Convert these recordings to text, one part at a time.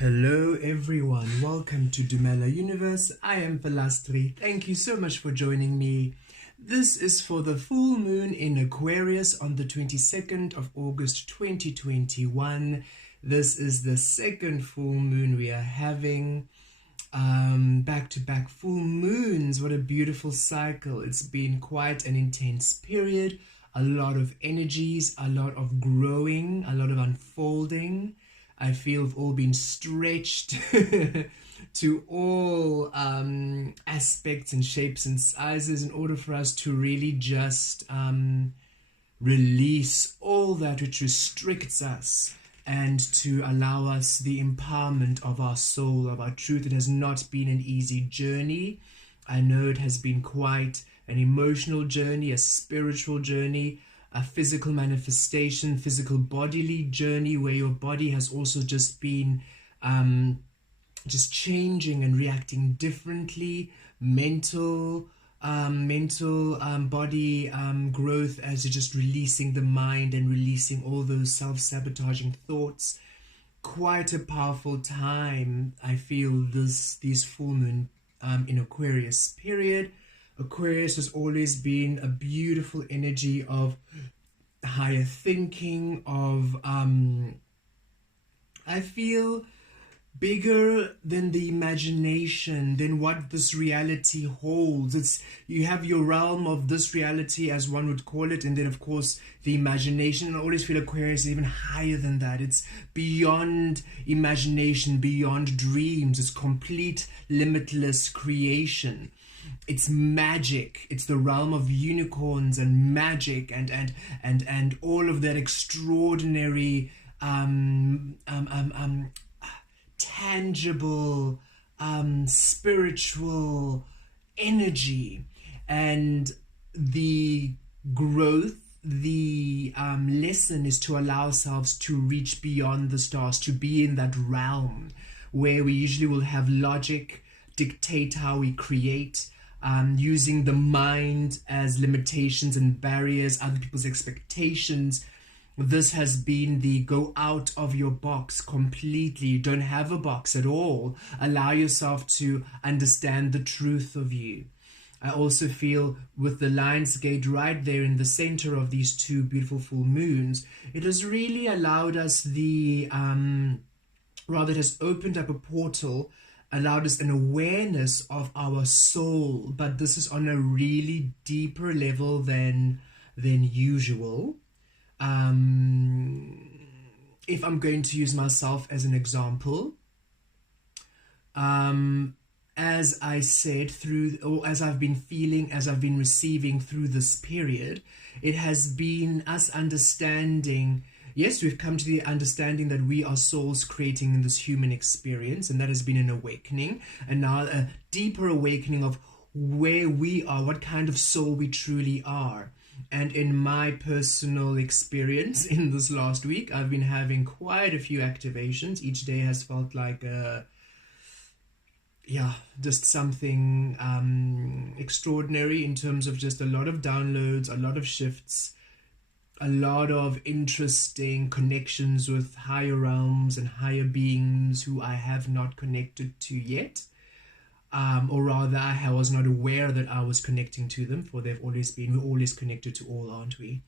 Hello everyone, welcome to Dumela Universe. I am Vel Astri. Thank you so much for joining me. This is for the full moon in Aquarius on the 22nd of August 2021. This is the second full moon we are having. Back-to-back full moons. What a beautiful cycle. It's been quite an intense period. A lot of energies, a lot of growing, a lot of unfolding. I feel we've all been stretched to all aspects and shapes and sizes in order for us to really just release all that which restricts us and to allow us the empowerment of our soul, of our truth. It has not been an easy journey. I know it has been quite an emotional journey, a spiritual journey, a physical manifestation, physical bodily journey where your body has also just been just changing and reacting differently, mental body growth as you're just releasing the mind and releasing all those self-sabotaging thoughts. Quite a powerful time, I feel, these full moon in Aquarius period. Aquarius has always been a beautiful energy of higher thinking, of I feel bigger than the imagination, than what this reality holds. You have your realm of this reality, as one would call it, and then of course the imagination. And I always feel Aquarius is even higher than that. It's beyond imagination, beyond dreams. It's complete limitless creation. It's magic. It's the realm of unicorns and magic and all of that extraordinary tangible spiritual energy. And the growth, the lesson is to allow ourselves to reach beyond the stars, to be in that realm where we usually will have logic dictate how we create, using the mind as limitations and barriers, other people's expectations. This has been the go out of your box completely. You don't have a box at all. Allow yourself to understand the truth of you. I also feel with the Lion's Gate right there in the center of these two beautiful full moons, it has really allowed us it has opened up a portal, allowed us an awareness of our soul, but this is on a really deeper level than usual. If I'm going to use myself as an example, as I said, as I've been feeling, as I've been receiving through this period, it has been us understanding. Yes, we've come to the understanding that we are souls creating in this human experience, and that has been an awakening, and now a deeper awakening of where we are, what kind of soul we truly are. And in my personal experience in this last week, I've been having quite a few activations. Each day has felt like just something extraordinary in terms of just a lot of downloads, a lot of shifts, a lot of interesting connections with higher realms and higher beings who I have not connected to yet. Or rather, I was not aware that I was connecting to them, for we're always connected to all, aren't we?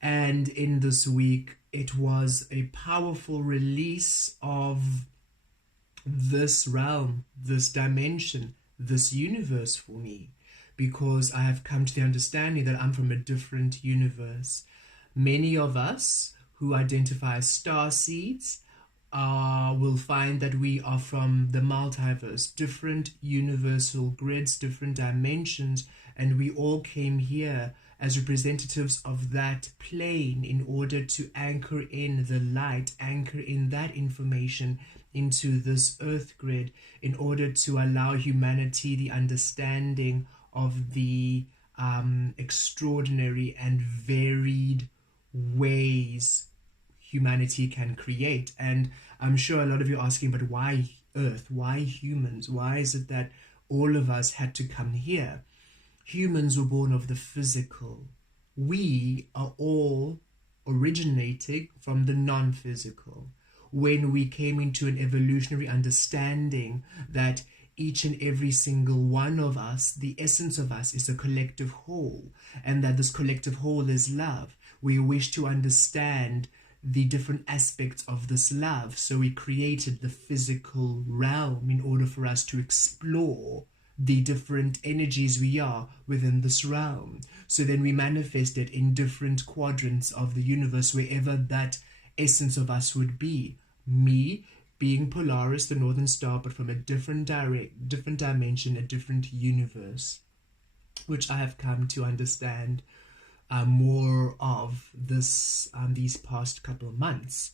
And in this week, it was a powerful release of this realm, this dimension, this universe for me, because I have come to the understanding that I'm from a different universe. Many of us who identify as star seeds will find that we are from the multiverse, different universal grids, different dimensions, and we all came here as representatives of that plane in order to anchor in the light, anchor in that information into this earth grid, in order to allow humanity the understanding of the extraordinary and varied ways humanity can create. And I'm sure a lot of you are asking, but why Earth? Why humans? Why is it that all of us had to come here? Humans were born of the physical. We are all originating from the non-physical. when we came into an evolutionary understanding that each and every single one of us, the essence of us, is a collective whole, and that this collective whole is love. We wish to understand the different aspects of this love, so we created the physical realm in order for us to explore the different energies we are within this realm. So then we manifested in different quadrants of the universe, wherever that essence of us would be. Me being Polaris, the Northern Star, but from a different dimension, a different universe, which I have come to understand more of these past couple of months.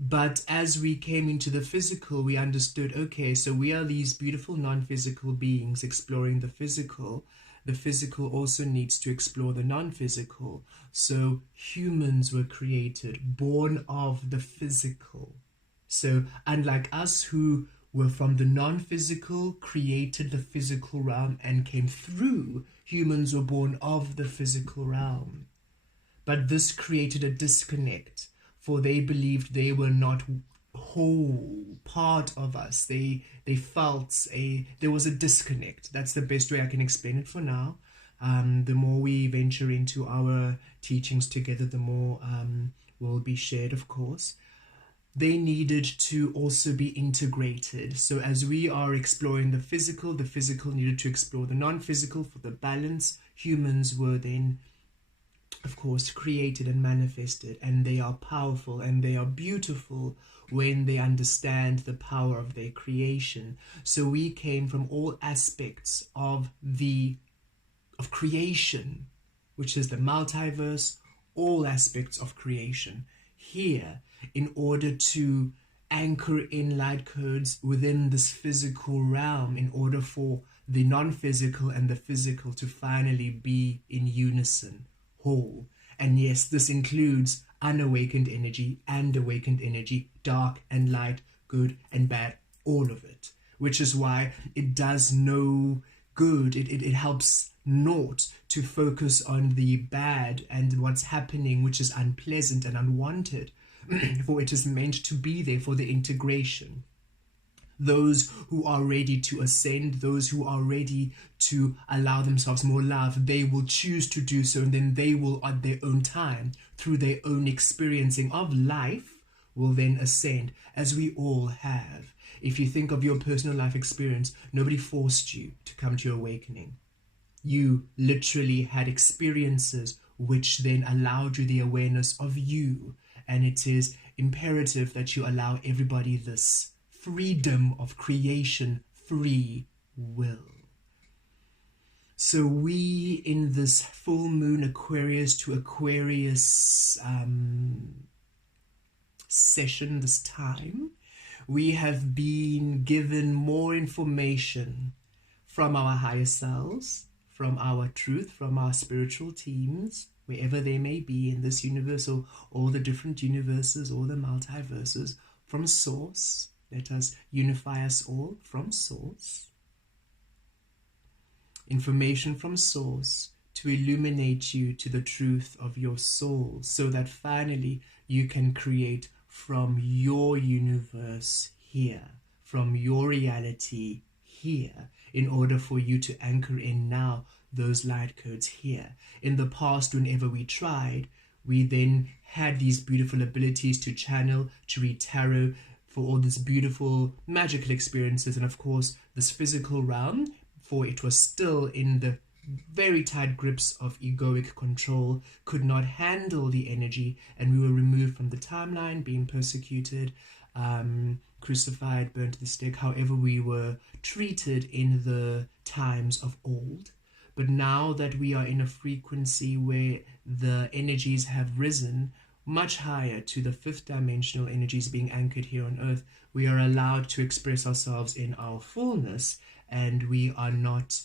But as we came into the physical, we understood, okay, so we are these beautiful non-physical beings exploring the physical. The physical also needs to explore the non-physical. So humans were created, born of the physical. So unlike us who were from the non-physical, created the physical realm and came through, humans were born of the physical realm. But this created a disconnect, for they believed they were not whole part of us. They felt there was a disconnect. That's the best way I can explain it for now. The more we venture into our teachings together, the more will be shared, of course. They needed to also be integrated. So as we are exploring the physical needed to explore the non-physical for the balance. Humans were then, of course, created and manifested, and they are powerful and they are beautiful when they understand the power of their creation. So we came from all aspects of creation, which is the multiverse, all aspects of creation here, in order to anchor in light codes within this physical realm, in order for the non-physical and the physical to finally be in unison, whole. And yes, this includes unawakened energy and awakened energy, dark and light, good and bad, all of it. Which is why it does no good. It helps naught to focus on the bad and what's happening, which is unpleasant and unwanted. For it is meant to be there for the integration. Those who are ready to ascend, those who are ready to allow themselves more love, they will choose to do so, and then they will, at their own time, through their own experiencing of life, will then ascend, as we all have. If you think of your personal life experience, nobody forced you to come to your awakening. You literally had experiences which then allowed you the awareness of you. And it is imperative that you allow everybody this freedom of creation, free will. So we, in this full moon Aquarius to Aquarius session this time, we have been given more information from our higher selves, from our truth, from our spiritual teams, wherever they may be in this universe or all the different universes or the multiverses, from source. Let us unify us all from source. Information from source to illuminate you to the truth of your soul, so that finally you can create from your universe here, from your reality here, in order for you to anchor in now those light codes here. In the past, whenever we tried, we then had these beautiful abilities to channel, to read tarot, for all these beautiful magical experiences, and of course this physical realm, for it was still in the very tight grips of egoic control, could not handle the energy, and we were removed from the timeline, being persecuted, crucified, burnt to the stake, however we were treated in the times of old. But now that we are in a frequency where the energies have risen much higher to the fifth dimensional energies being anchored here on earth, we are allowed to express ourselves in our fullness, and we are not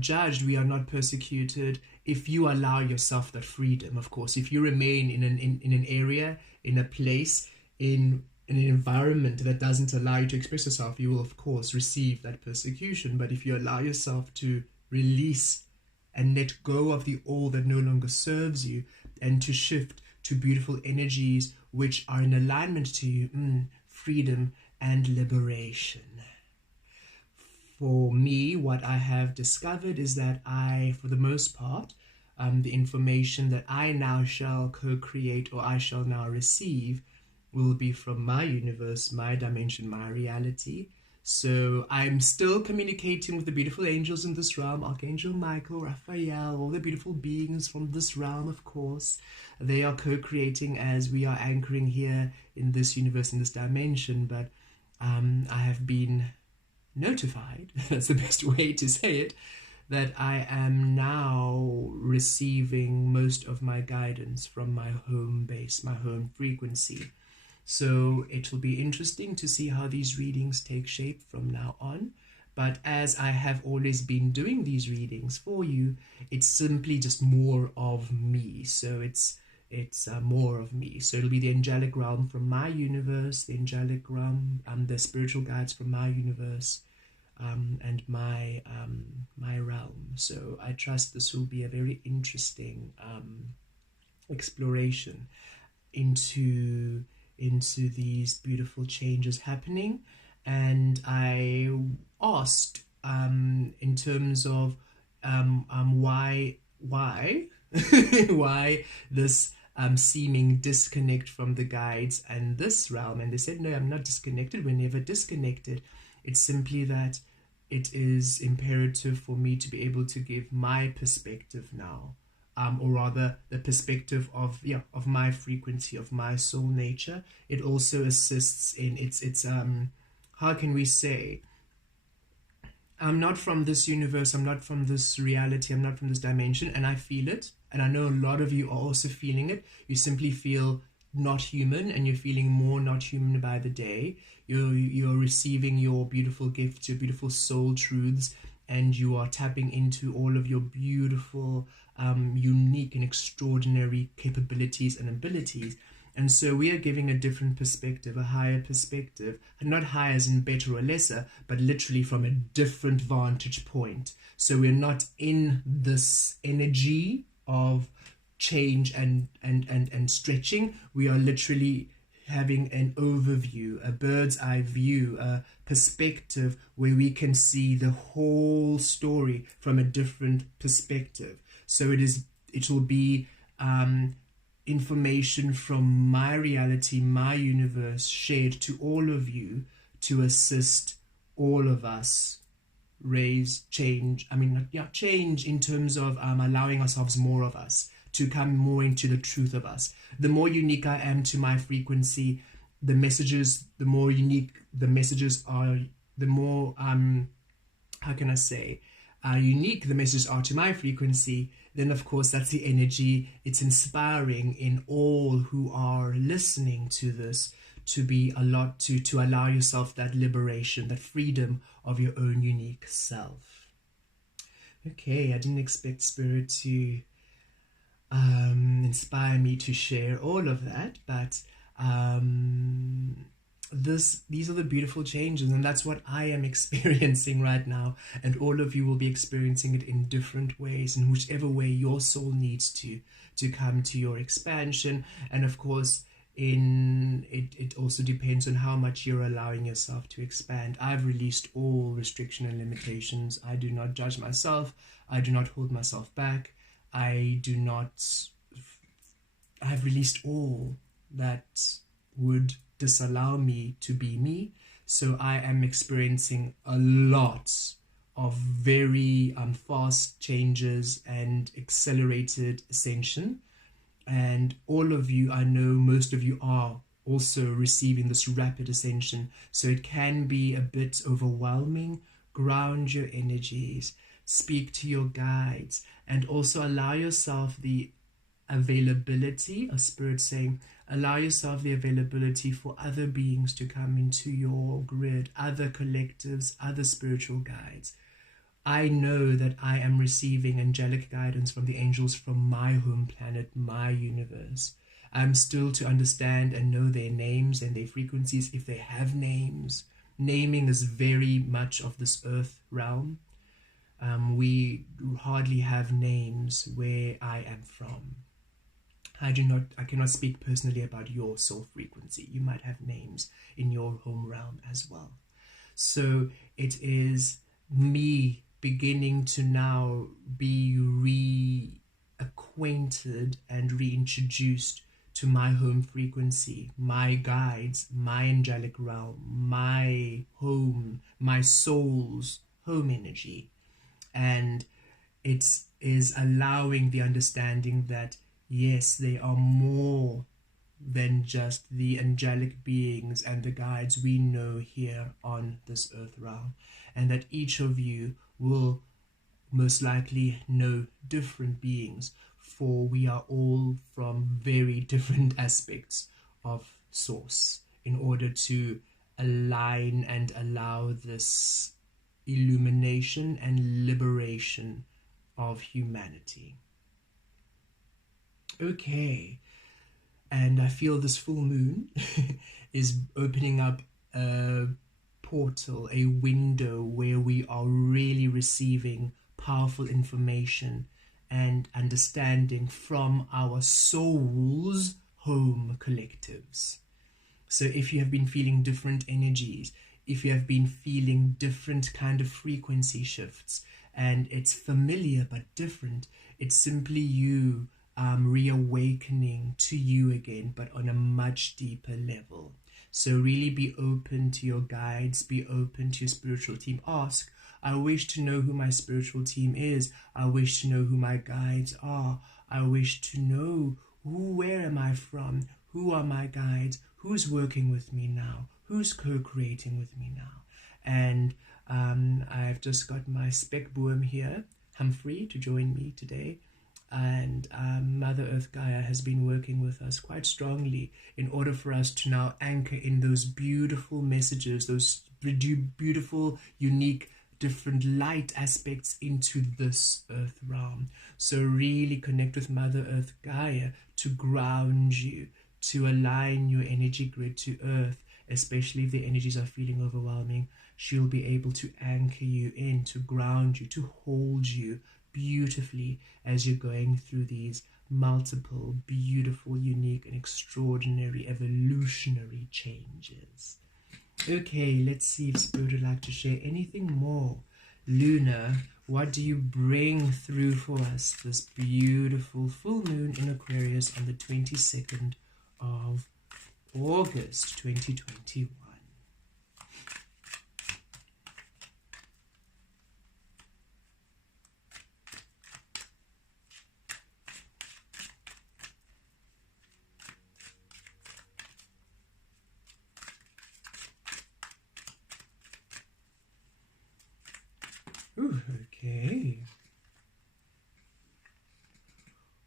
judged, we are not persecuted, if you allow yourself that freedom. Of course, if you remain in an area, in a place, in an environment that doesn't allow you to express yourself, you will of course receive that persecution. But if you allow yourself to release and let go of the all that no longer serves you, and to shift to beautiful energies which are in alignment to you, freedom and liberation. For me, what I have discovered is that for the most part, the information that I now shall co-create, or I shall now receive, will be from my universe, my dimension, my reality. So I'm still communicating with the beautiful angels in this realm, Archangel Michael, Raphael, all the beautiful beings from this realm, of course. They are co-creating as we are anchoring here in this universe, in this dimension. But I have been notified, that's the best way to say it, that I am now receiving most of my guidance from my home base, my home frequency. So it will be interesting to see how these readings take shape from now on. But as I have always been doing these readings for you, it's simply just more of me. So it's more of me. So it'll be the angelic realm from my universe, the angelic realm, the spiritual guides from my universe, and my realm. So I trust this will be a very interesting exploration into these beautiful changes happening. And I asked in terms of why why this seeming disconnect from the guides and this realm, and they said, no, I'm not disconnected, we're never disconnected. It's simply that it is imperative for me to be able to give my perspective now, or rather the perspective of my frequency, of my soul nature. It also assists in its how can we say, I'm not from this universe, I'm not from this reality, I'm not from this dimension, and I feel it, and I know a lot of you are also feeling it. You simply feel not human, and you're feeling more not human by the day. You're receiving your beautiful gifts, your beautiful soul truths, and you are tapping into all of your beautiful, unique and extraordinary capabilities and abilities. And so we are giving a different perspective, a higher perspective, and not higher as in better or lesser, but literally from a different vantage point. So we're not in this energy of change and stretching. We are literally having an overview, a bird's eye view, a perspective where we can see the whole story from a different perspective. So it will be information from my reality, my universe, shared to all of you to assist all of us change in terms of allowing ourselves more of us, to come more into the truth of us. The more unique I am to my frequency, the more unique the messages are, the more unique the messages are to my frequency, then of course that's the energy it's inspiring in all who are listening to this, to be to allow yourself that liberation, that freedom of your own unique self. Okay, I didn't expect Spirit to inspire me to share all of that, but these are the beautiful changes, and that's what I am experiencing right now, and all of you will be experiencing it in different ways, in whichever way your soul needs to come to your expansion. And of course, it also depends on how much you're allowing yourself to expand. I've released all restriction and limitations. I do not judge myself. I do not hold myself back. I've released all that would disallow me to be me. So I am experiencing a lot of very fast changes and accelerated ascension. And all of you, I know most of you are also receiving this rapid ascension. So it can be a bit overwhelming. Ground your energies, speak to your guides, and also allow yourself the availability, a Spirit saying, allow yourself the availability for other beings to come into your grid, other collectives, other spiritual guides. I know that I am receiving angelic guidance from the angels from my home planet, my universe. I'm still to understand and know their names and their frequencies, if they have names. Naming is very much of this earth realm. We hardly have names where I am from. I cannot speak personally about your soul frequency. You might have names in your home realm as well. So it is me beginning to now be reacquainted and reintroduced to my home frequency, my guides, my angelic realm, my home, my soul's home energy. And it is allowing the understanding that, yes, they are more than just the angelic beings and the guides we know here on this earth realm, and that each of you will most likely know different beings, for we are all from very different aspects of source, in order to align and allow this illumination and liberation of humanity. Okay, and I feel this full moon is opening up a portal, a window where we are really receiving powerful information and understanding from our soul's home collectives. So if you have been feeling different energies, if you have been feeling different kind of frequency shifts, and it's familiar but different, it's simply you reawakening to you again, but on a much deeper level. So really be open to your guides, be open to your spiritual team. Ask, I wish to know who my spiritual team is. I wish to know who my guides are. I wish to know where am I from? Who are my guides? Who's working with me now? Who's co-creating with me now? And I've just got my spec boom here, Humphrey, to join me today. And Mother Earth Gaia has been working with us quite strongly in order for us to now anchor in those beautiful messages, those beautiful, unique, different light aspects into this earth realm. So really connect with Mother Earth Gaia to ground you, to align your energy grid to earth, especially if the energies are feeling overwhelming. She'll be able to anchor you in, to ground you, to hold you beautifully as you're going through these multiple, beautiful, unique, and extraordinary evolutionary changes. Okay, let's see if Spirit would like to share anything more. Luna, what do you bring through for us this beautiful full moon in Aquarius on the 22nd of August 2021? Ooh, okay.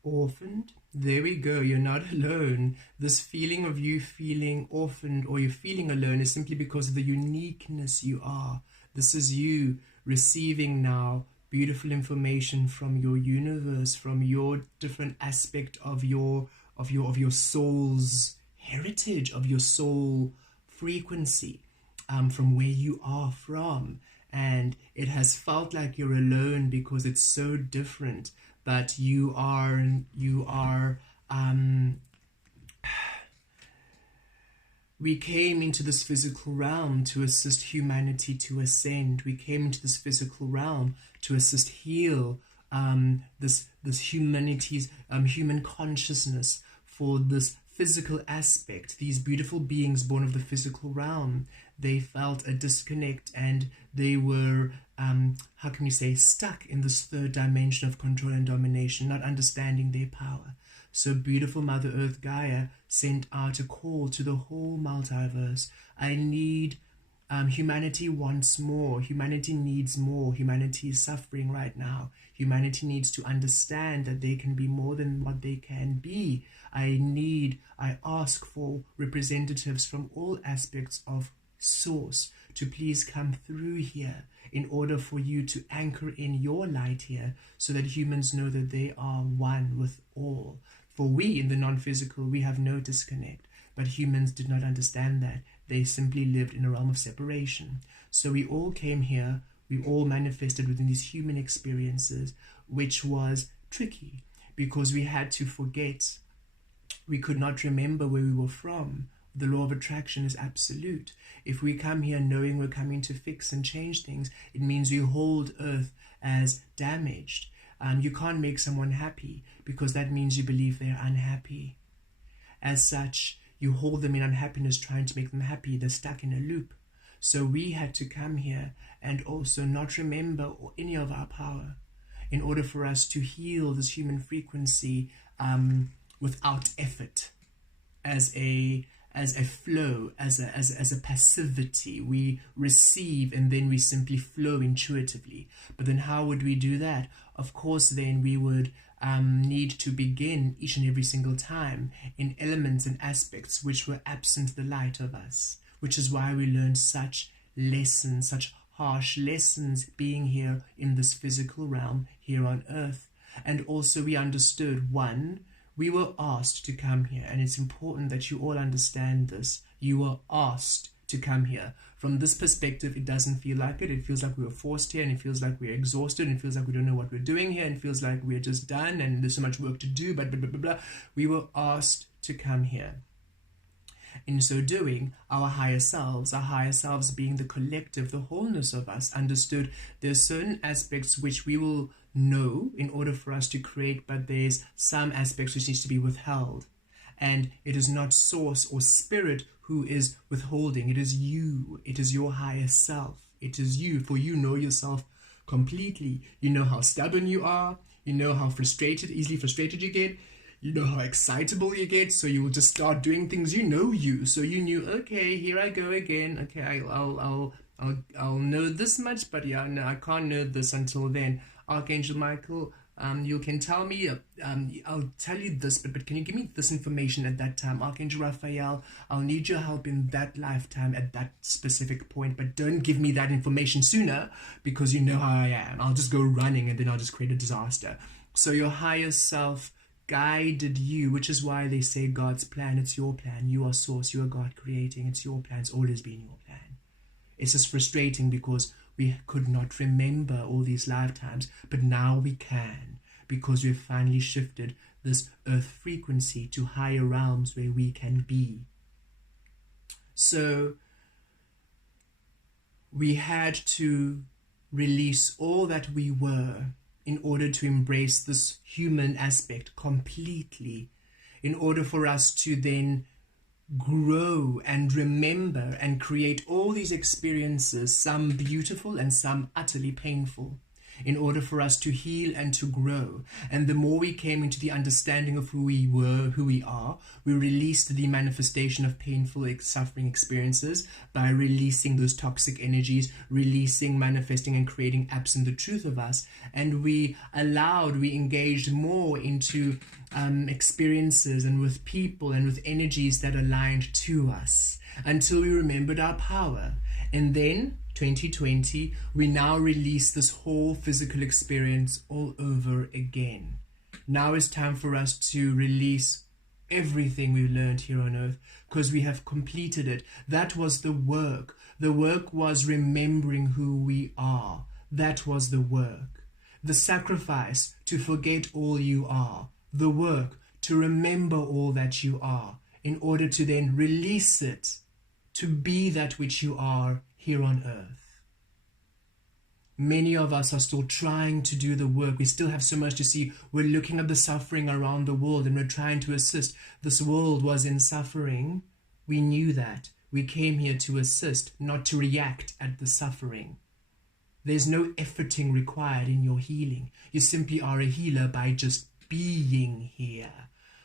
Orphaned. There we go. You're not alone. This feeling of you feeling orphaned or you're feeling alone is simply because of the uniqueness you are. This is you receiving now beautiful information from your universe, from your different aspect of your soul's heritage, of your soul frequency, from where you are from. And it has felt like you're alone because it's so different, but we came into this physical realm to assist humanity to ascend. We came into this physical realm to assist heal this humanity's human consciousness for this physical aspect. These beautiful beings born of the physical realm, they felt a disconnect and they were, stuck in this third dimension of control and domination, not understanding their power. So beautiful Mother Earth Gaia sent out a call to the whole multiverse. I need, humanity wants more. Humanity needs more. Humanity is suffering right now. Humanity needs to understand that they can be more than what they can be. I ask for representatives from all aspects of source to please come through here in order for you to anchor in your light here so that humans know that they are one with all. For we in the non-physical, we have no disconnect, but humans did not understand that. They simply lived in a realm of separation. So we all came here, we all manifested within these human experiences, which was tricky because we had to forget We could not remember where we were from. The law of attraction is absolute. If we come here knowing we're coming to fix and change things, it means we hold earth as damaged. You can't make someone happy because that means you believe they're unhappy. As such, you hold them in unhappiness trying to make them happy. They're stuck in a loop. So we had to come here and also not remember any of our power in order for us to heal this human frequency without effort, as a flow, as a passivity. We receive and then we simply flow intuitively. But then how would we do that? Of course, then we would need to begin each and every single time in elements and aspects which were absent the light of us, which is why we learned such lessons, such harsh lessons being here in this physical realm here on earth. And also we understood, one, we were asked to come here, and it's important that you all understand this. You were asked to come here. From this perspective, it doesn't feel like it. It feels like we were forced here, and it feels like we're exhausted, and it feels like we don't know what we're doing here, and it feels like we're just done, and there's so much work to do, but blah, blah, blah, blah. We were asked to come here. In so doing, our higher selves being the collective, the wholeness of us, understood there's certain aspects which we will know in order for us to create, but there's some aspects which needs to be withheld. And it is not source or spirit who is withholding. It is you. It is your higher self. It is you, for you know yourself completely. You know how stubborn you are. You know how easily frustrated you get. You know how excitable you get, so you will just start doing things. You know you, so you knew, okay, here I go again. Okay, I'll know this much, but yeah, no, I can't know this until then. Archangel Michael, you can tell me, I'll tell you this, but can you give me this information at that time? Archangel Raphael, I'll need your help in that lifetime at that specific point, but don't give me that information sooner, because you know how I am. I'll just go running and then I'll just create a disaster. So your higher self guided you, which is why they say God's plan. It's your plan. You are source. You are God creating. It's your plan. It's always been your plan. It's just frustrating because we could not remember all these lifetimes, but now we can, because we've finally shifted this earth frequency to higher realms where we can be. So we had to release all that we were in order to embrace this human aspect completely, in order for us to then grow and remember and create all these experiences, some beautiful and some utterly painful, in order for us to heal and to grow. And the more we came into the understanding of who we were, who we are, we released the manifestation of painful suffering experiences by releasing those toxic energies, releasing, manifesting and creating absent the truth of us. And we engaged more into experiences and with people and with energies that aligned to us until we remembered our power. And then 2020, we now release this whole physical experience all over again. Now it's time for us to release everything we learned here on earth, because we have completed it. That was the work. The work was remembering who we are. That was the work. The sacrifice to forget all you are. The work to remember all that you are, in order to then release it, to be that which you are here on earth. Many of us are still trying to do the work. We still have so much to see. We're looking at the suffering around the world and we're trying to assist. This world was in suffering. We knew that. We came here to assist, not to react at the suffering. There's no efforting required in your healing. You simply are a healer by just being here.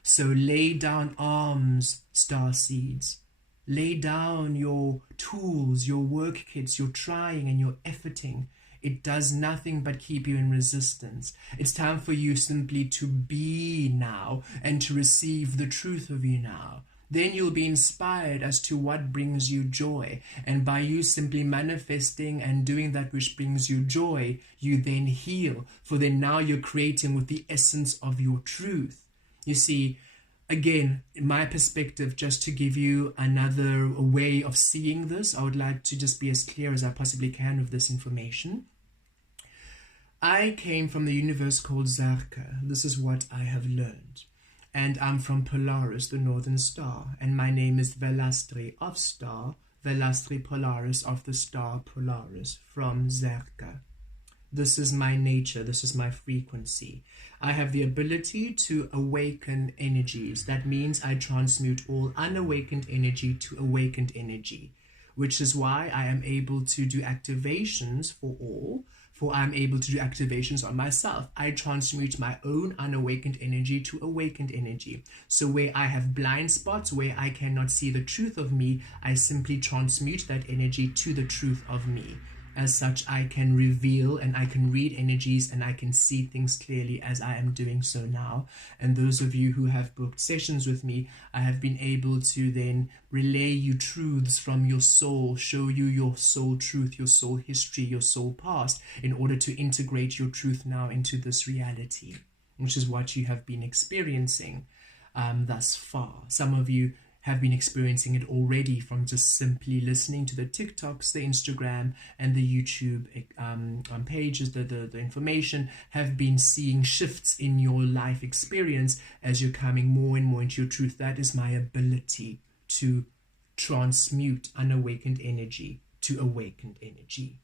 So lay down arms, star seeds. Lay down your tools, your work kits, your trying and your efforting. It does nothing but keep you in resistance. It's time for you simply to be now and to receive the truth of you now. Then you'll be inspired as to what brings you joy. And by you simply manifesting and doing that which brings you joy, you then heal. For then now you're creating with the essence of your truth. You see, again, in my perspective, just to give you another way of seeing this, I would like to just be as clear as I possibly can with this information. I came from the universe called Zarka. This is what I have learned. and I'm from Polaris, the Northern Star, and my name is Vel Astri of Star, Vel Astri Polaris of the star Polaris from Zerka. This is my nature, this is my frequency. I have the ability to awaken energies. That means I transmute all unawakened energy to awakened energy, which is why I am able to do activations for all, for I'm able to do activations on myself. I transmute my own unawakened energy to awakened energy. So where I have blind spots, where I cannot see the truth of me, I simply transmute that energy to the truth of me. As such, I can reveal and I can read energies and I can see things clearly as I am doing so now. And those of you who have booked sessions with me, I have been able to then relay you truths from your soul, show you your soul truth, your soul history, your soul past, in order to integrate your truth now into this reality, which is what you have been experiencing thus far. Some of you have been experiencing it already from just simply listening to the TikToks, the Instagram, and the YouTube pages, the information, have been seeing shifts in your life experience as you're coming more and more into your truth. That is my ability to transmute unawakened energy to awakened energy.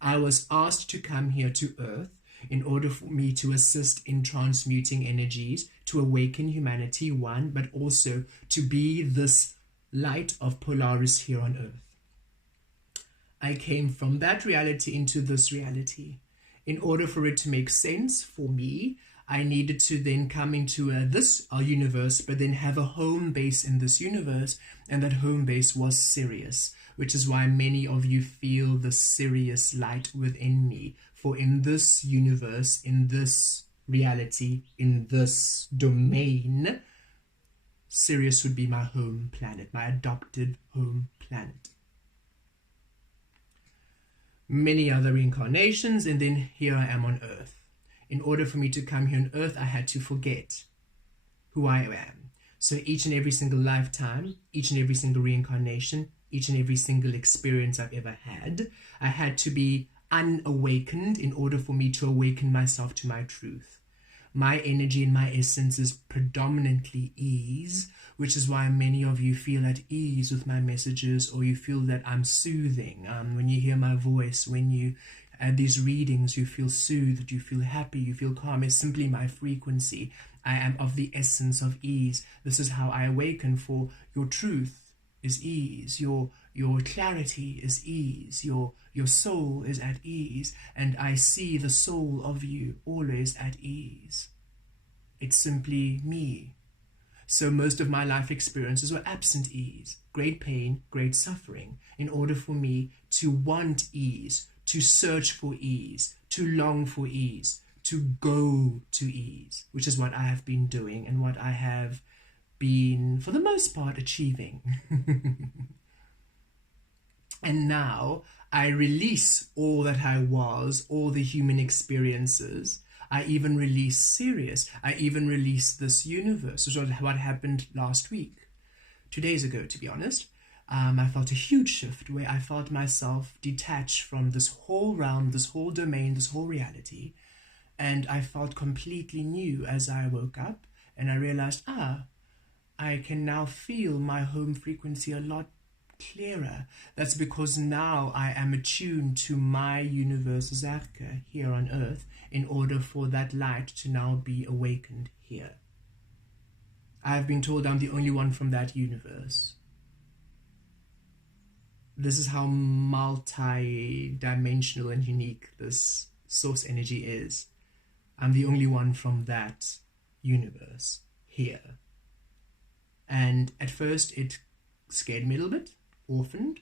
I was asked to come here to Earth in order for me to assist in transmuting energies, to awaken humanity, one, but also to be this light of Polaris here on Earth. I came from that reality into this reality. In order for it to make sense for me, I needed to then come into this universe, but then have a home base in this universe, and that home base was Sirius, which is why many of you feel the Sirius light within me. For in this universe, in this reality, in this domain, Sirius would be my home planet, my adopted home planet. Many other reincarnations, and then here I am on Earth. In order for me to come here on Earth, I had to forget who I am. So each and every single lifetime, each and every single reincarnation, each and every single experience I've ever had, I had to be unawakened in order for me to awaken myself to my truth. My energy and my essence is predominantly ease, which is why many of you feel at ease with my messages, or you feel that I'm soothing. When you hear my voice, when you add these readings, you feel soothed, you feel happy, you feel calm. It's simply my frequency. I am of the essence of ease. This is how I awaken, for your truth is ease, your clarity is ease, your soul is at ease, and I see the soul of you always at ease. It's simply me. So most of my life experiences were absent ease, great pain, great suffering, in order for me to want ease, to search for ease, to long for ease, to go to ease, which is what I have been doing and what I have been, for the most part, achieving. And now I release all that I was, all the human experiences. I even release Sirius. I even release this universe, which is what happened last week, 2 days ago, to be honest. I felt a huge shift where I felt myself detached from this whole realm, this whole domain, this whole reality. And I felt completely new as I woke up, and I realized, I can now feel my home frequency a lot clearer. That's because now I am attuned to my universe Zerka here on Earth, in order for that light to now be awakened here. I have been told I'm the only one from that universe. This is how multi-dimensional and unique this source energy is. I'm the only one from that universe here. And at first it scared me a little bit, orphaned.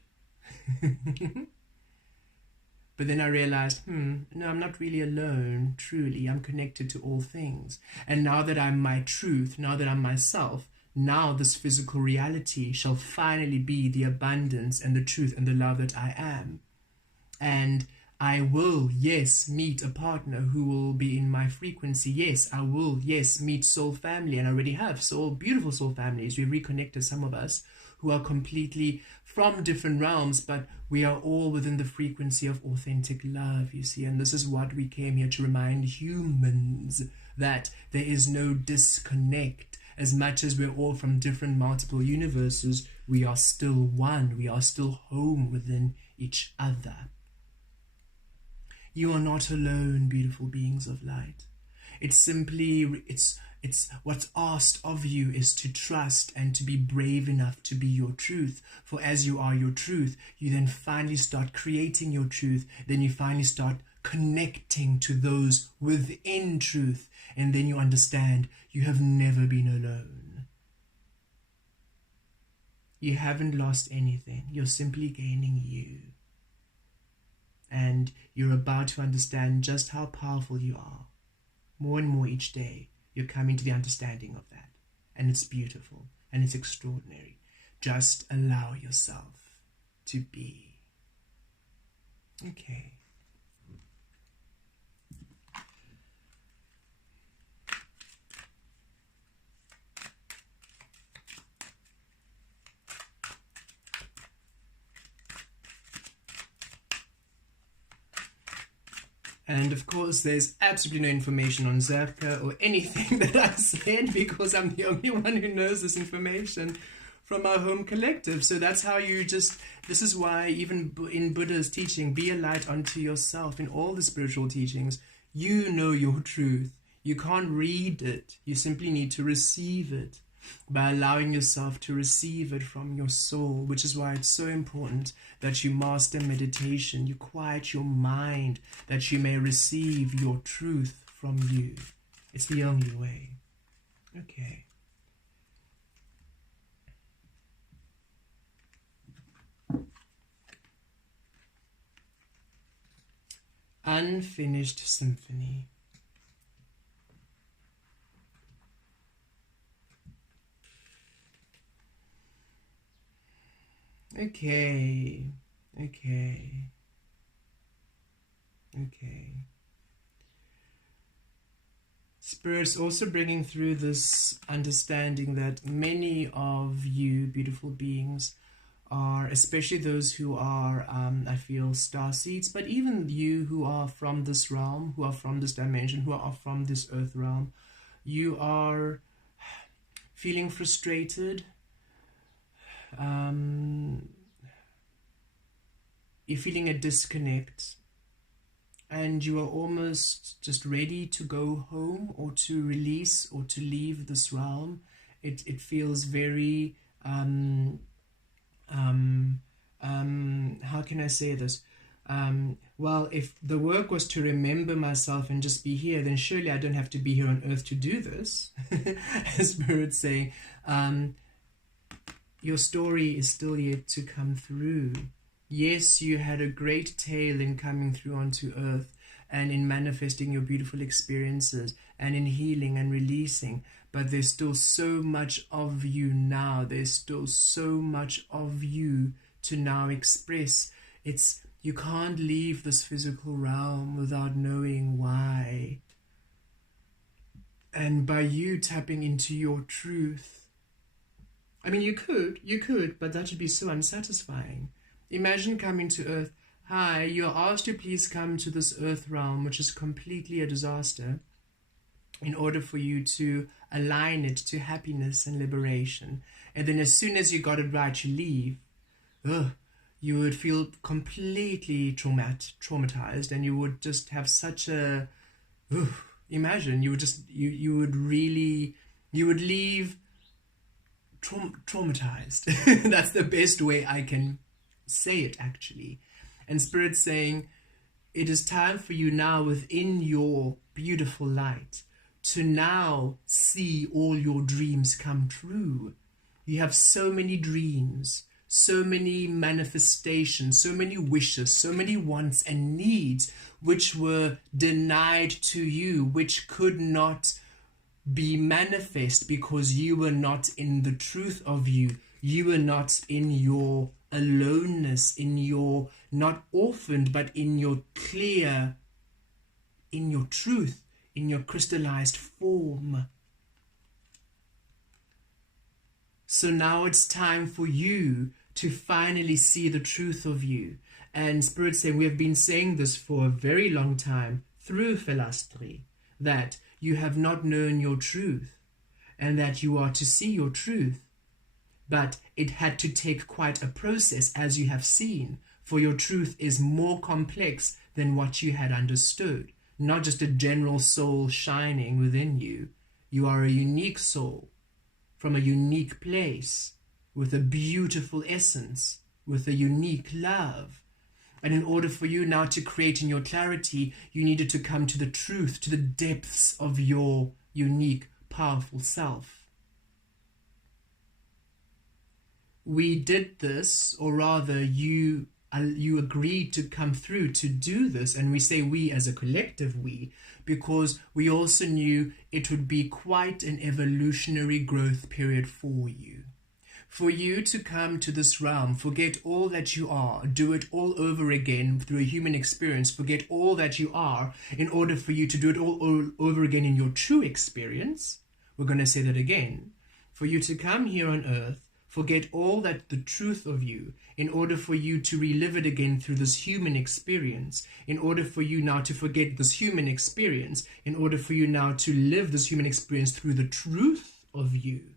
But then I realized, no, I'm not really alone, truly. I'm connected to all things. And now that I'm my truth, now that I'm myself, now this physical reality shall finally be the abundance and the truth and the love that I am. And I will, yes, meet a partner who will be in my frequency. Yes, I will, yes, meet soul family. And I already have beautiful soul families. We've reconnected, some of us, who are completely from different realms, but we are all within the frequency of authentic love, you see. And this is what we came here to remind humans, that there is no disconnect. as much as we're all from different multiple universes, we are still one. We are still home within each other. You are not alone, beautiful beings of light. It's simply, it's what's asked of you is to trust and to be brave enough to be your truth. For as you are your truth, you then finally start creating your truth. Then you finally start connecting to those within truth. And then you understand you have never been alone. You haven't lost anything. You're simply gaining you. And you're about to understand just how powerful you are. More and more each day, you're coming to the understanding of that. And it's beautiful and it's extraordinary. Just allow yourself to be. Okay. And of course, there's absolutely no information on Zerka or anything that I've said, because I'm the only one who knows this information from our home collective. So that's how you just, this is why even in Buddha's teaching, be a light unto yourself, in all the spiritual teachings, you know your truth. You can't read it. You simply need to receive it by allowing yourself to receive it from your soul, which is why it's so important that you master meditation, you quiet your mind, that you may receive your truth from you. It's the only way. Okay. Unfinished symphony. Okay. Spirit's also bringing through this understanding that many of you, beautiful beings, are, especially those who are, I feel, star seeds, but even you who are from this realm, who are from this dimension, who are from this earth realm, you are feeling frustrated. You're feeling a disconnect, and you are almost just ready to go home, or to release, or to leave this realm. It feels very how can I say this? Well, if the work was to remember myself and just be here, then surely I don't have to be here on earth to do this. As Spirit's saying, your story is still yet to come through. Yes, you had a great tale in coming through onto earth and in manifesting your beautiful experiences and in healing and releasing, but there's still so much of you now. There's still so much of you to now express. You can't leave this physical realm without knowing why. And by you tapping into your truth, I mean, you could, but that would be so unsatisfying. Imagine coming to earth. Hi, you're asked to please come to this earth realm, which is completely a disaster, in order for you to align it to happiness and liberation. And then as soon as you got it right, you leave. You would feel completely traumatized, and you would just have such a... imagine, you would leave traumatized. That's the best way I can say it, actually. And Spirit's saying, it is time for you now, within your beautiful light, to now see all your dreams come true. You have so many dreams, so many manifestations, so many wishes, so many wants and needs which were denied to you, which could not be manifest because you were not in the truth of you. You were not in your aloneness, in your, not orphaned, but in your clear, in your truth, in your crystallized form. So now it's time for you to finally see the truth of you. And Spirit saying, we have been saying this for a very long time through Vel Astri, that you have not known your truth. and that you are to see your truth. But it had to take quite a process, as you have seen, for your truth is more complex than what you had understood. Not just a general soul shining within you. You are a unique soul from a unique place with a beautiful essence, with a unique love. And in order for you now to create in your clarity, you needed to come to the truth, to the depths of your unique, powerful self. We did this, or rather you agreed to come through to do this, and we say we as a collective we, because we also knew it would be quite an evolutionary growth period for you. For you to come to this realm, forget all that you are, do it all over again through a human experience, forget all that you are, in order for you to do it all over again in your true experience. We're going to say that again. For you to come here on earth, forget all that the truth of you, in order for you to relive it again through this human experience, in order for you now to forget this human experience, in order for you now to live this human experience through the truth of you.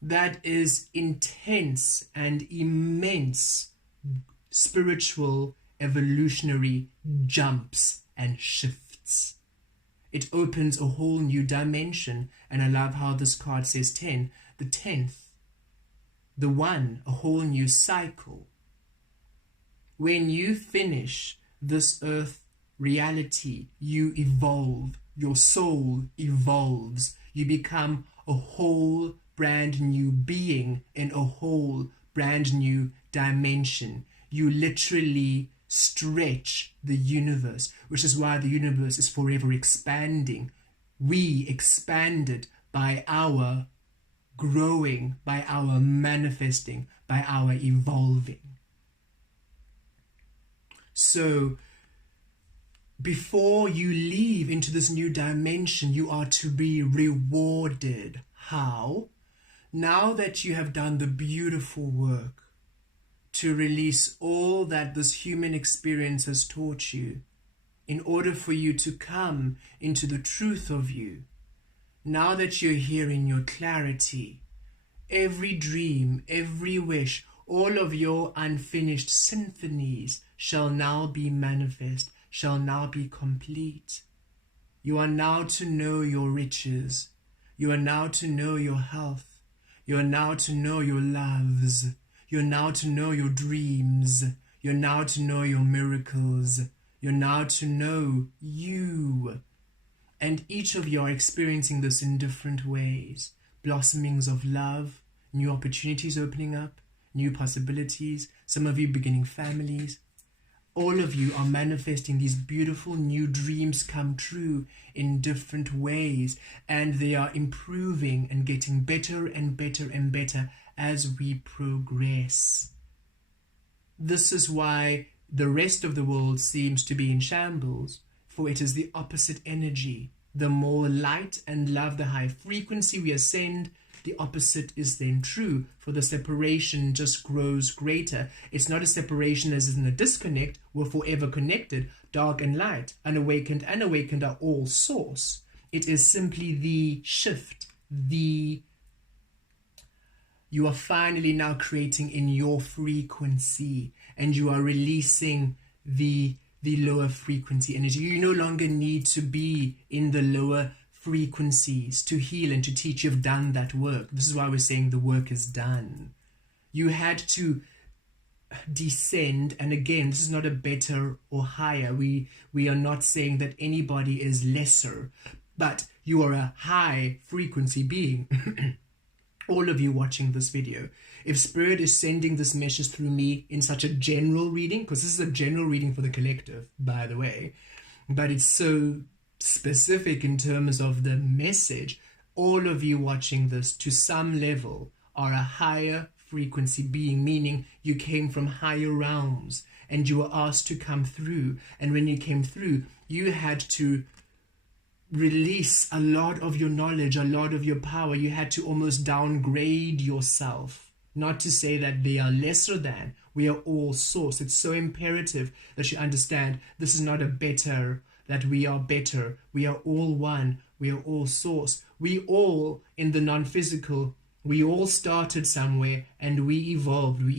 That is intense and immense spiritual evolutionary jumps and shifts. It opens a whole new dimension, and I love how this card says 10, the 10th. The one, a whole new cycle. When you finish this earth reality, you evolve, your soul evolves, you become a whole brand new being in a whole brand new dimension. You literally stretch the universe, which is why the universe is forever expanding. We expanded by our growing, by our manifesting, by our evolving. So before you leave into this new dimension, you are to be rewarded. How? Now that you have done the beautiful work to release all that this human experience has taught you, in order for you to come into the truth of you, now that you're here in your clarity, every dream, every wish, all of your unfinished symphonies shall now be manifest, shall now be complete. You are now to know your riches. You are now to know your health. You are now to know your loves. You're now to know your dreams. You're now to know your miracles. You're now to know you. And each of you are experiencing this in different ways. Blossomings of love, new opportunities opening up, new possibilities, some of you beginning families. All of you are manifesting these beautiful new dreams come true in different ways, and they are improving and getting better and better and better as we progress. This is why the rest of the world seems to be in shambles, for it is the opposite energy. The more light and love, the high frequency we ascend, the opposite is then true, for the separation just grows greater. It's not a separation as in a disconnect. We're forever connected. Dark and light, unawakened and awakened are all source. It is simply the shift, you are finally now creating in your frequency, and you are releasing the lower frequency energy. You no longer need to be in the lower frequencies to heal and to teach. You've done that work. This is why we're saying the work is done. You had to descend, and again, this is not a better or higher. We are not saying that anybody is lesser, but you are a high frequency being. All of you watching this video, if Spirit is sending this message through me in such a general reading, because this is a general reading for the collective, by the way, but it's so specific in terms of the message, all of you watching this to some level are a higher frequency being, meaning you came from higher realms and you were asked to come through. And when you came through, you had to release a lot of your knowledge, a lot of your power. You had to almost downgrade yourself. Not to say that they are lesser than. We are all source. It's so imperative that you understand this is not a better, that we are better. We are all one. We are all source. We all, in the non-physical, we all started somewhere and we evolved, and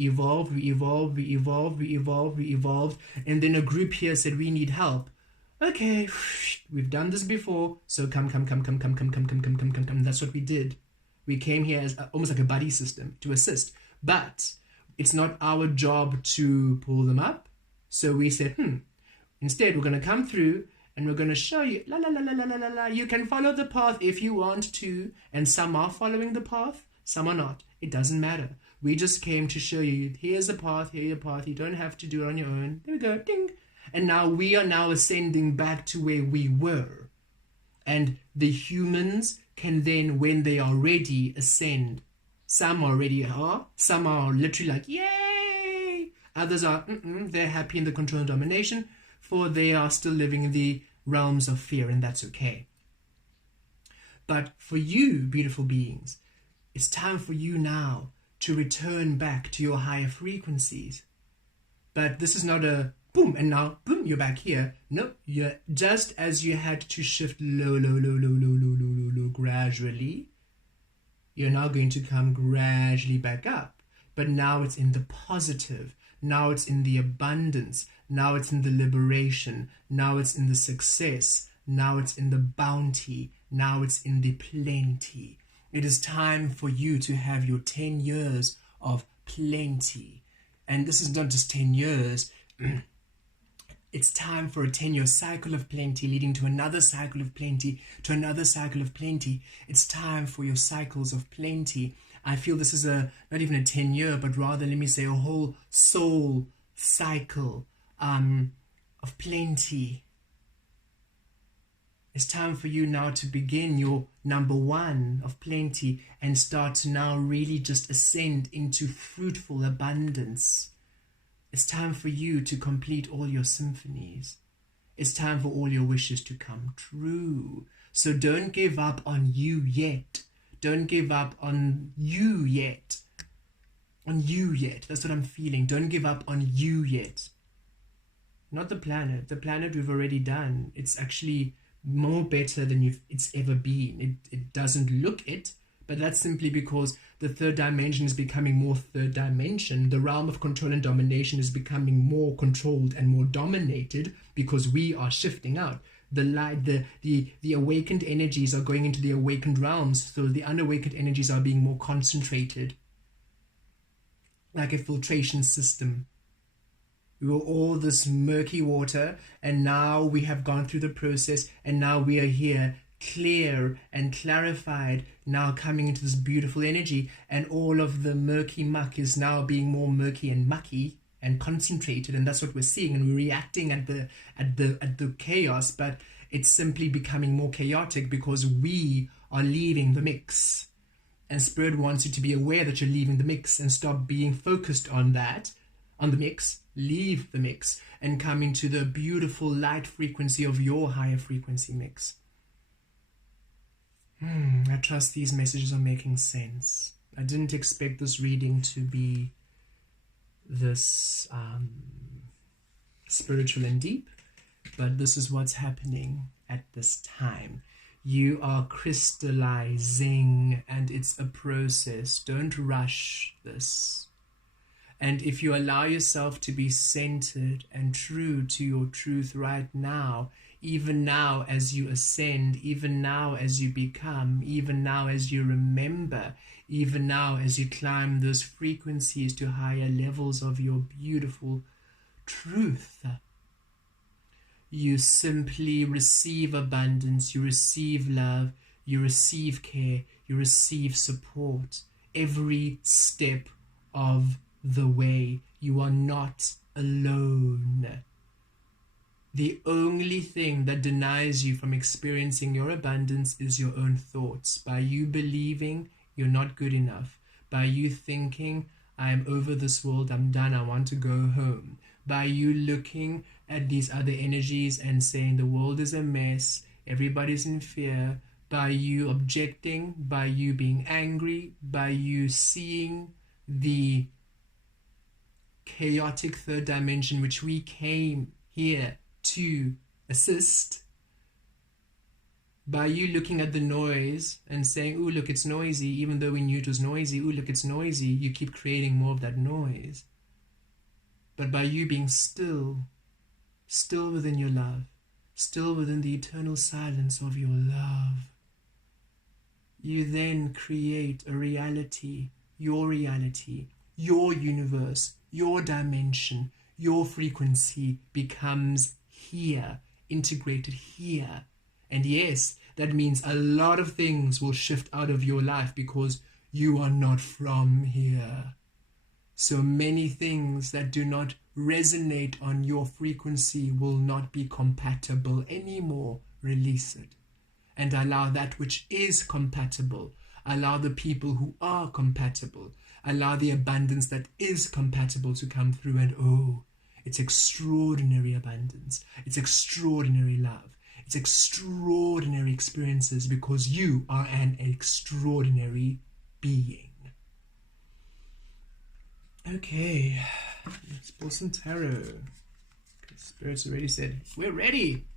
then a group here said we need help. Okay, we've done this before, so come. That's what we did. We came here as almost like a buddy system to assist, but it's not our job to pull them up. So we said, instead we're going to come through and we're going to show you, you can follow the path if you want to, and some are following the path, some are not. It doesn't matter. We just came to show you, here's a path, here's your path, you don't have to do it on your own. There we go, ding. And now we are now ascending back to where we were. And the humans can then, when they are ready, ascend. Some already are, some are literally like, yay! Others are, they're happy in the control and domination, for they are still living in the realms of fear, and that's okay. But for you, beautiful beings, it's time for you now to return back to your higher frequencies. But this is not a boom, and now, boom, you're back here. No, you're just as you had to shift low, gradually, you're now going to come gradually back up. But now it's in the positive. Now it's in the abundance. Now it's in the liberation. Now it's in the success. Now it's in the bounty. Now it's in the plenty. It is time for you to have your 10 years of plenty. And this is not just 10 years. It's time for a 10-year cycle of plenty, leading to another cycle of plenty, to another cycle of plenty. It's time for your cycles of plenty. I feel this is not even a 10-year, but rather, let me say, a whole soul cycle of plenty. It's time for you now to begin your number one of plenty and start to now really just ascend into fruitful abundance. It's time for you to complete all your symphonies. It's time for all your wishes to come true. So don't give up on you yet. Don't give up on you yet. On you yet. That's what I'm feeling. Don't give up on you yet. Not the planet. The planet we've already done. It's actually more better than it's ever been. It doesn't look it, but that's simply because the third dimension is becoming more third dimension. The realm of control and domination is becoming more controlled and more dominated because we are shifting out. The light, the awakened energies are going into the awakened realms, so the unawakened energies are being more concentrated, like a filtration system. We were all this murky water, and now we have gone through the process, and now we are here, clear and clarified, now coming into this beautiful energy, and all of the murky muck is now being more murky and mucky and concentrated, and that's what we're seeing, and we're reacting at the chaos, but it's simply becoming more chaotic because we are leaving the mix. And Spirit wants you to be aware that you're leaving the mix and stop being focused on that, on the mix. Leave the mix and come into the beautiful light frequency of your higher frequency mix. I trust these messages are making sense. I didn't expect this reading to be this spiritual and deep, but this is what's happening at this time. You are crystallizing, and it's a process. Don't rush this. And if you allow yourself to be centered and true to your truth right now, even now as you ascend, even now as you become, even now as you remember, even now as you climb those frequencies to higher levels of your beautiful truth, you simply receive abundance, you receive love, you receive care, you receive support every step of the way. You are not alone. The only thing that denies you from experiencing your abundance is your own thoughts. By you believing you're not good enough, by you thinking, I am over this world, I'm done, I want to go home, by you looking at these other energies and saying the world is a mess, everybody's in fear, by you objecting, by you being angry, by you seeing the chaotic third dimension which we came here to assist, By you looking at the noise and saying, "Oh, look, it's noisy," even though we knew it was noisy, "Oh, look, it's noisy," you keep creating more of that noise. But by you being still, still within your love, still within the eternal silence of your love, you then create a reality, your universe, your dimension, your frequency becomes here, integrated here. And yes, that means a lot of things will shift out of your life because you are not from here. So many things that do not resonate on your frequency will not be compatible anymore. Release it. And allow that which is compatible. Allow the people who are compatible. Allow the abundance that is compatible to come through. And oh, it's extraordinary abundance. It's extraordinary love. It's extraordinary experiences because you are an extraordinary being. Okay, let's pull some tarot. Spirit's already said, we're ready.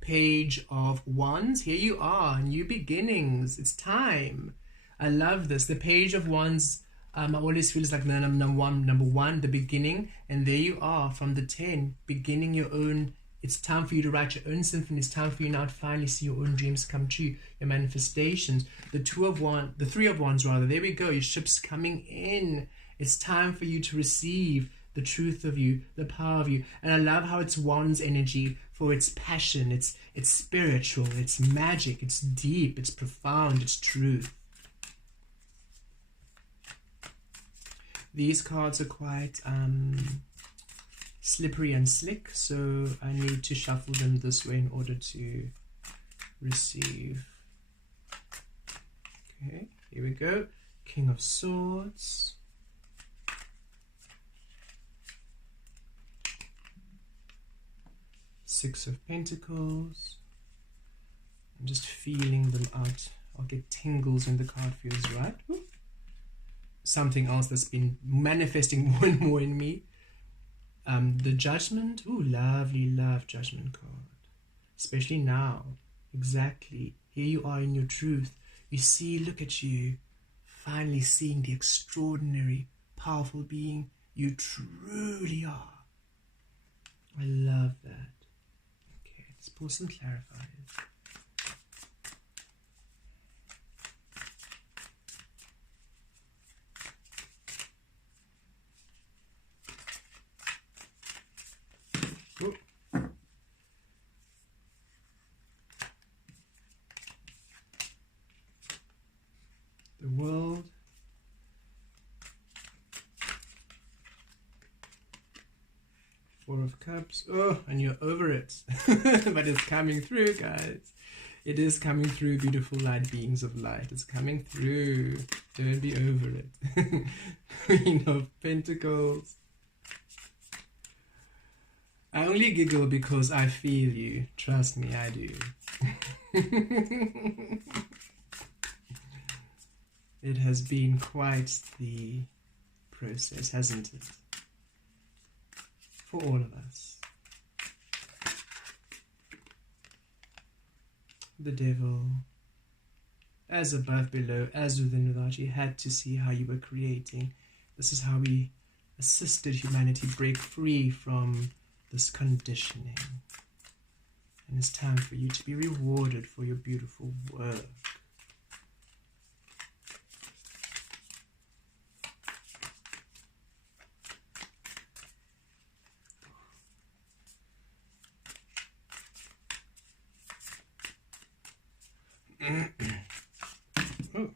Page of Wands. Here you are, new beginnings. It's time. I love this. The Page of Wands, I always feel it's like number one, the beginning. And there you are from the 10, beginning your own. It's time for you to write your own symphony. It's time for you now to finally see your own dreams come true, your manifestations. The 3 of Wands, rather. There we go. Your ship's coming in. It's time for you to receive the truth of you, the power of you. And I love how it's Wands energy for its passion. It's spiritual. It's magic. It's deep. It's profound. It's truth. These cards are quite slippery and slick, so I need to shuffle them this way in order to receive. Okay, here we go. King of Swords. Six of Pentacles. I'm just feeling them out. I'll get tingles when the card feels right. Ooh. Something else that's been manifesting more and more in me. The Judgment. Ooh, lovely, love Judgment card. Especially now. Exactly. Here you are in your truth. You see, look at you. Finally seeing the extraordinary, powerful being you truly are. I love that. Okay, let's pull some clarifiers. The World. Four of Cups. Oh, and you're over it. But it's coming through, guys. It is coming through, beautiful light beings of light. It's coming through. Don't be over it. Queen of Pentacles. I only giggle because I feel you. Trust me, I do. It has been quite the process, hasn't it? For all of us. The Devil. As above, below, as within, without. You had to see how you were creating. This is how we assisted humanity break free from this conditioning. And it's time for you to be rewarded for your beautiful work. Oh.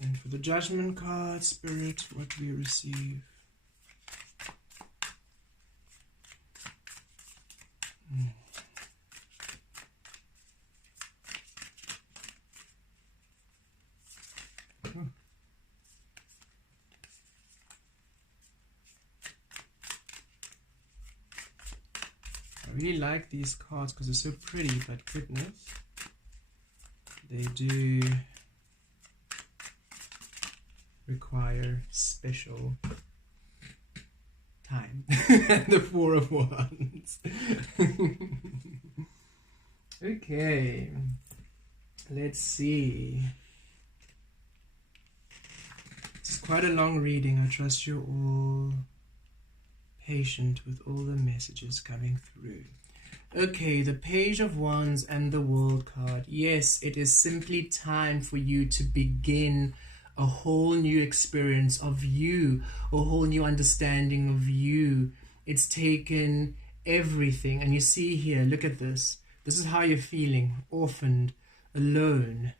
And for the Judgment card, Spirit, what do we receive? Oh. I really like these cards because they're so pretty, but goodness, they do require special time. The Four of Wands. Okay, let's see. It's quite a long reading. I trust you're all patient with all the messages coming through. Okay, the Page of Wands and the World card. Yes, it is simply time for you to begin a whole new experience of you, a whole new understanding of you. It's taken everything. And you see here, look at this. This is how you're feeling, orphaned, alone.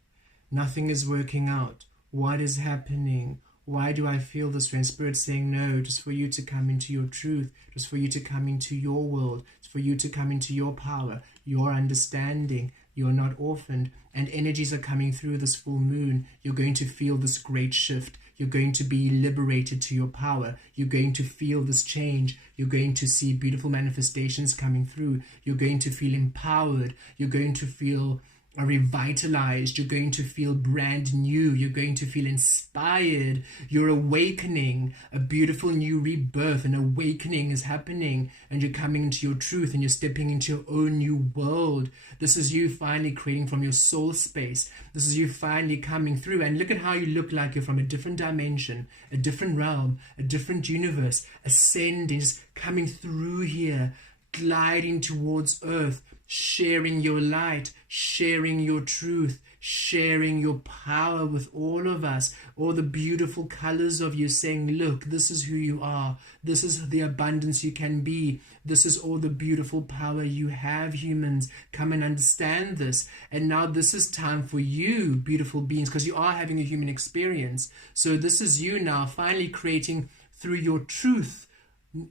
Nothing is working out. What is happening? Why do I feel this way? And Spirit's saying no, just for you to come into your truth, just for you to come into your world, just for you to come into your power, your understanding. You're not orphaned, and energies are coming through this full moon. You're going to feel this great shift. You're going to be liberated to your power. You're going to feel this change. You're going to see beautiful manifestations coming through. You're going to feel empowered. You're going to feel revitalized. You're going to feel brand new. You're going to feel inspired. You're awakening. A beautiful new rebirth, an awakening is happening, and you're coming into your truth, and you're stepping into your own new world. This is you finally creating from your soul space. This is you finally coming through, and look at how you look like you're from a different dimension, a different realm, a different universe, ascending, just coming through here, gliding towards earth, sharing your light, sharing your truth, sharing your power with all of us, all the beautiful colors of you, saying, look, this is who you are. This is the abundance you can be. This is all the beautiful power you have, humans. Come and understand this. And now this is time for you, beautiful beings, because you are having a human experience. So this is you now finally creating through your truth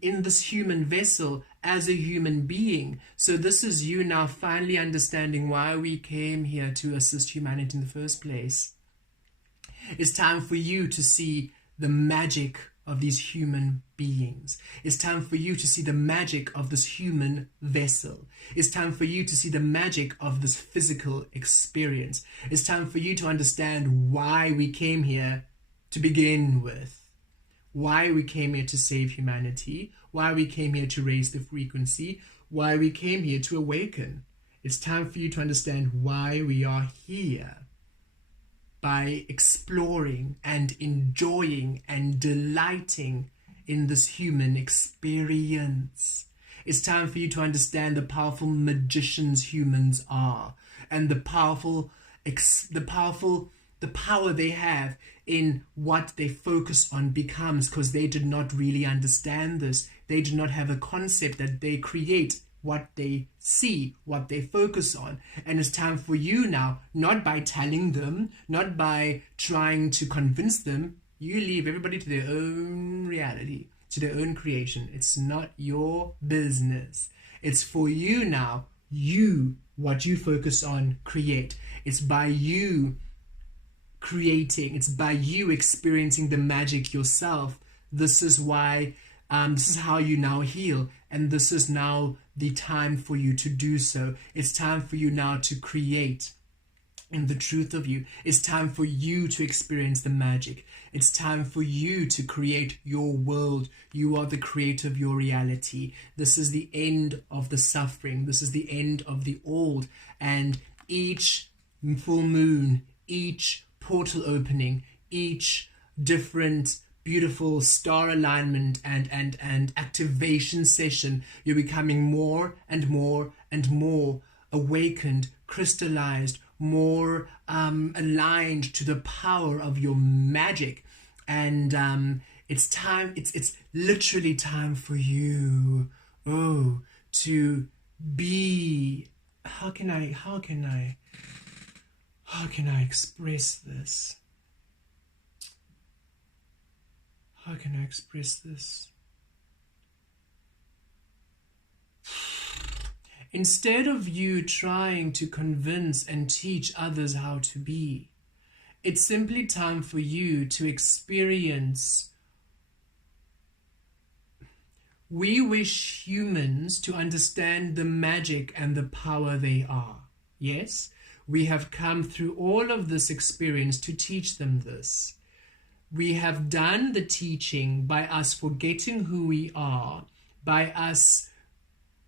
in this human vessel as a human being. So this is you now finally understanding why we came here to assist humanity in the first place. It's time for you to see the magic of these human beings. It's time for you to see the magic of this human vessel. It's time for you to see the magic of this physical experience. It's time for you to understand why we came here to begin with. Why we came here to save humanity, why we came here to raise the frequency, why we came here to awaken. It's time for you to understand why we are here. By exploring and enjoying and delighting in this human experience. It's time for you to understand the powerful magicians humans are, and the power they have in what they focus on becomes, because they did not really understand this. They do not have a concept that they create what they see, what they focus on. And it's time for you now, not by telling them, not by trying to convince them. You leave everybody to their own reality, to their own creation. It's not your business. It's for you now. You, what you focus on, create. It's by you creating. It's by you experiencing the magic yourself. This is why, this is how you now heal. And this is now the time for you to do so. It's time for you now to create in the truth of you. It's time for you to experience the magic. It's time for you to create your world. You are the creator of your reality. This is the end of the suffering. This is the end of the old. And each full moon, each portal opening, each different beautiful star alignment and activation session, you're becoming more and more and more awakened, crystallized, more aligned to the power of your magic. And it's time, it's literally time for you to be, how can I express this? How can I express this? Instead of you trying to convince and teach others how to be, it's simply time for you to experience. We wish humans to understand the magic and the power they are. Yes, we have come through all of this experience to teach them this. We have done the teaching by us forgetting who we are, by us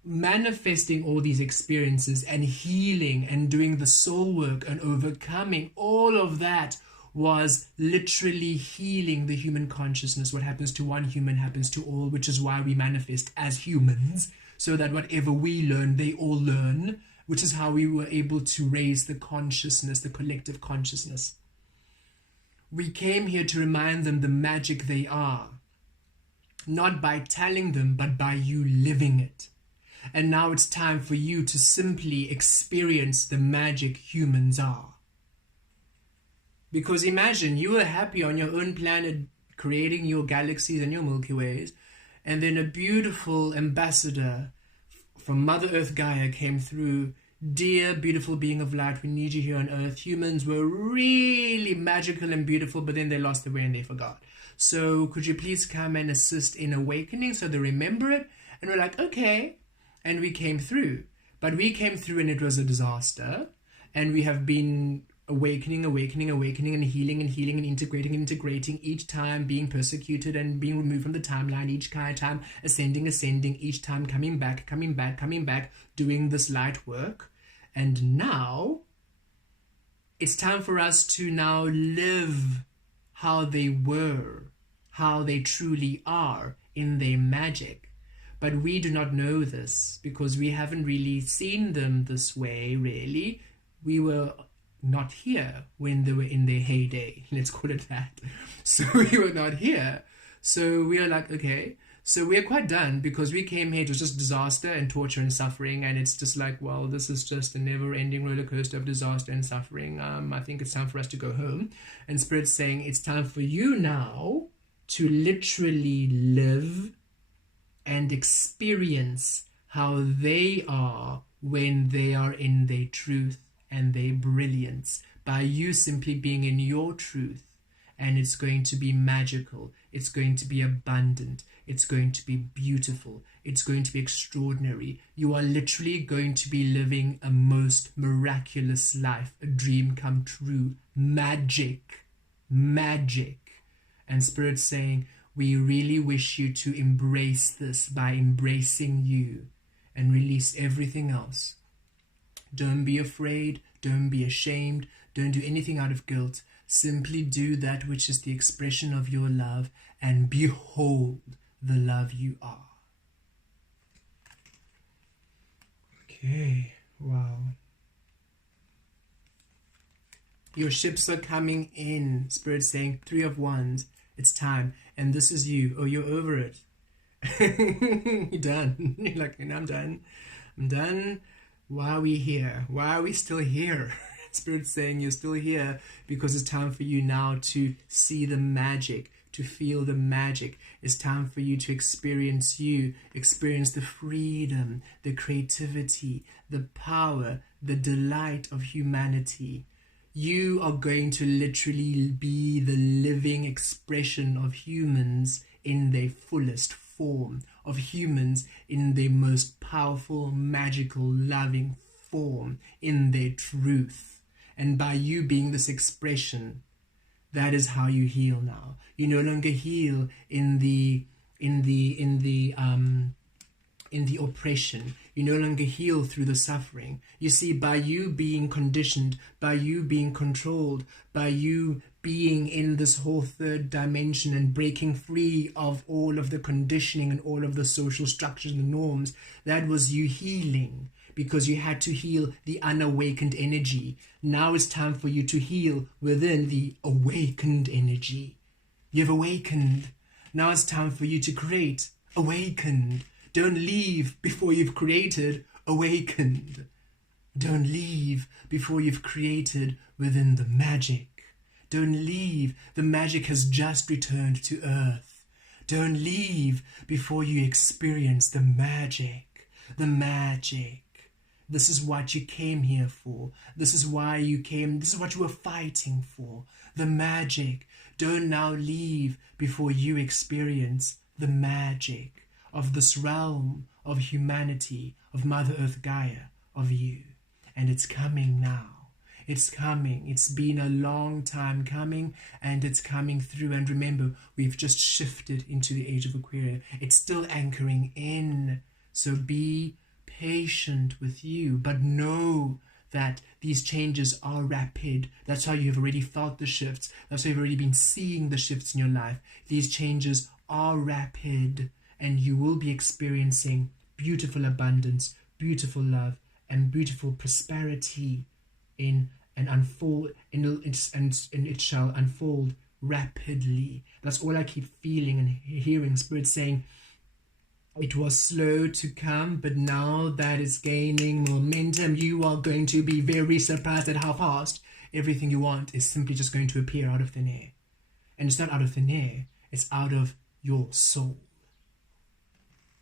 manifesting all these experiences and healing and doing the soul work and overcoming, all of that was literally healing the human consciousness. What happens to one human happens to all, which is why we manifest as humans, so that whatever we learn, they all learn, which is how we were able to raise the consciousness, the collective consciousness. We came here to remind them the magic they are, not by telling them, but by you living it. And now it's time for you to simply experience the magic humans are. Because imagine you were happy on your own planet, creating your galaxies and your Milky Ways, and then a beautiful ambassador from Mother Earth Gaia came through. Dear beautiful being of light, we need you here on Earth. Humans were really magical and beautiful, but then they lost their way and they forgot. So could you please come and assist in awakening so they remember it? And we're like, okay. And we came through. But we came through and it was a disaster. And we have been awakening and healing and integrating each time, being persecuted and being removed from the timeline, each time ascending, each time coming back, doing this light work. And now it's time for us to now live how they were, how they truly are in their magic. But we do not know this because we haven't really seen them this way, really. We were not here when they were in their heyday, let's call it that. So we were not here. So we are like, okay, so we're quite done because we came here, it was just disaster and torture and suffering, and it's just like, well, this is just a never-ending roller coaster of disaster and suffering. I think it's time for us to go home. And Spirit's saying it's time for you now to literally live and experience how they are when they are in their truth and their brilliance, by you simply being in your truth. And it's going to be magical, it's going to be abundant, it's going to be beautiful, it's going to be extraordinary. You are literally going to be living a most miraculous life, a dream come true, magic. And Spirit's saying, we really wish you to embrace this by embracing you and release everything else. Don't be afraid, don't be ashamed, don't do anything out of guilt. Simply do that which is the expression of your love and behold the love you are. Okay, wow. Your ships are coming in. Spirit saying, 3 of Wands, it's time. And this is you. Oh, you're over it. You're done. You're like, I'm done. I'm done. Why are we here? Why are we still here? Spirit's saying you're still here because it's time for you now to see the magic, to feel the magic. It's time for you to experience the freedom, the creativity, the power, the delight of humanity. You are going to literally be the living expression of humans in their fullest form, of humans in their most powerful, magical, loving form, in their truth. And by you being this expression, that is how you heal now. You no longer heal in the oppression. You no longer heal through the suffering. You see, by you being conditioned, by you being controlled, by you being in this whole third dimension and breaking free of all of the conditioning and all of the social structures and norms, that was you healing, because you had to heal the unawakened energy. Now it's time for you to heal within the awakened energy. You've awakened. Now it's time for you to create. Awakened. Don't leave before you've created. Awakened. Don't leave before you've created within the magic. Don't leave. The magic has just returned to earth. Don't leave before you experience the magic. The magic. This is what you came here for. This is why you came. This is what you were fighting for. The magic. Don't now leave before you experience the magic of this realm of humanity, of Mother Earth Gaia, of you. And it's coming now. It's coming. It's been a long time coming, and it's coming through. And remember, we've just shifted into the age of Aquarius. It's still anchoring in. So be patient with you, but know that these changes are rapid. That's how you've already felt the shifts. That's how you've already been seeing the shifts in your life. These changes are rapid, and you will be experiencing beautiful abundance, beautiful love, and beautiful prosperity and it shall unfold rapidly. That's all I keep feeling and hearing Spirit saying. It was slow to come, but now that it's gaining momentum, you are going to be very surprised at how fast everything you want is simply just going to appear out of thin air. And it's not out of thin air, it's out of your soul.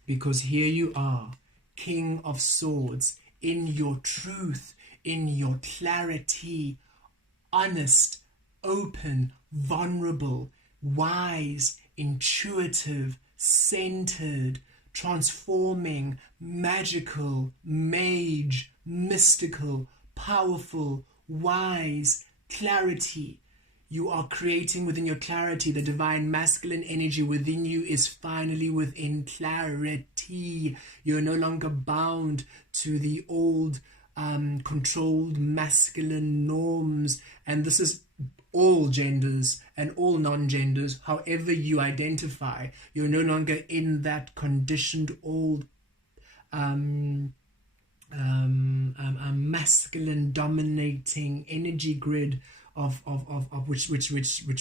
Because here you are, King of Swords, in your truth, in your clarity, honest, open, vulnerable, wise, intuitive, centered, transforming, magical, mage, mystical, powerful, wise, clarity. You are creating within your clarity. The divine masculine energy within you is finally within clarity. You're no longer bound to the old controlled masculine norms. And this is all genders and all non-genders, however you identify. You're no longer in that conditioned old masculine dominating energy grid of which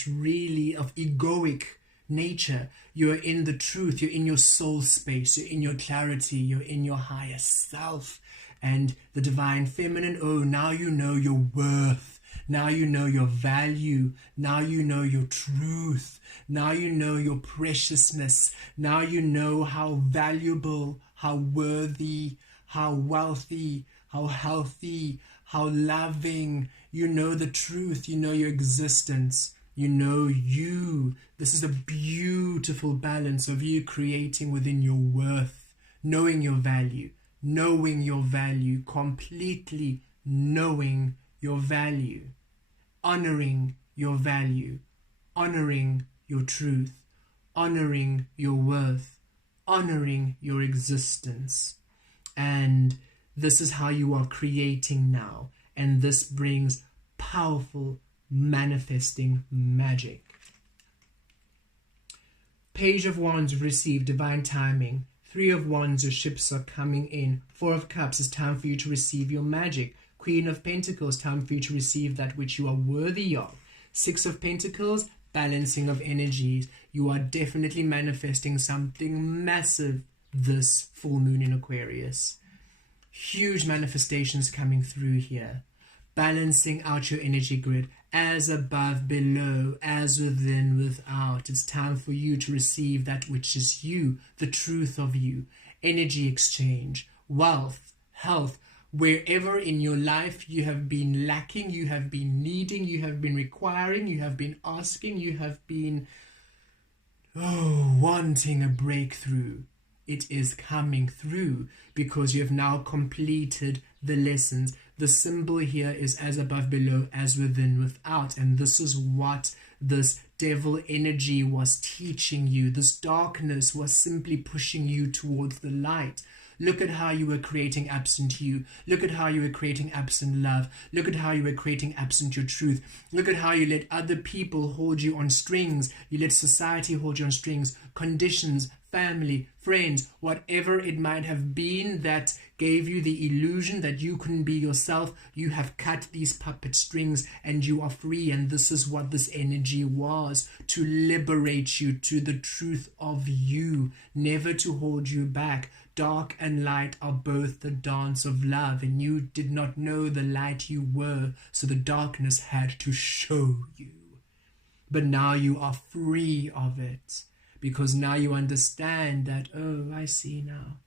really of egoic nature. You're in the truth, you're in your soul space, you're in your clarity, you're in your higher self. And the divine feminine, oh, now you know your worth. Now you know your value. Now you know your truth. Now you know your preciousness. Now you know how valuable, how worthy, how wealthy, how healthy, how loving. You know the truth. You know your existence. You know you. This is a beautiful balance of you creating within your worth, knowing your value, completely knowing your value. Honoring your value, honoring your truth, honoring your worth, honoring your existence. And this is how you are creating now. And this brings powerful manifesting magic. Page of Wands, receive divine timing. 3 of Wands, your ships are coming in. 4 of Cups, it's time for you to receive your magic. Queen of Pentacles, time for you to receive that which you are worthy of. 6 of Pentacles, balancing of energies. You are definitely manifesting something massive this full moon in Aquarius. Huge manifestations coming through here. Balancing out your energy grid, as above, below, as within, without. It's time for you to receive that which is you, the truth of you. Energy exchange, wealth, health. Wherever in your life you have been lacking, you have been needing, you have been requiring, you have been asking, you have been wanting a breakthrough. It is coming through because you have now completed the lessons. The symbol here is as above, below, as within, without. And this is what this devil energy was teaching you. This darkness was simply pushing you towards the light. Look at how you were creating absent you. Look at how you were creating absent love. Look at how you were creating absent your truth. Look at how you let other people hold you on strings. You let society hold you on strings. Conditions, family, friends, whatever it might have been that gave you the illusion that you couldn't be yourself. You have cut these puppet strings and you are free. And this is what this energy was, to liberate you to the truth of you, never to hold you back. Dark and light are both the dance of love, and you did not know the light you were, so the darkness had to show you. But now you are free of it, because now you understand that, oh, I see now.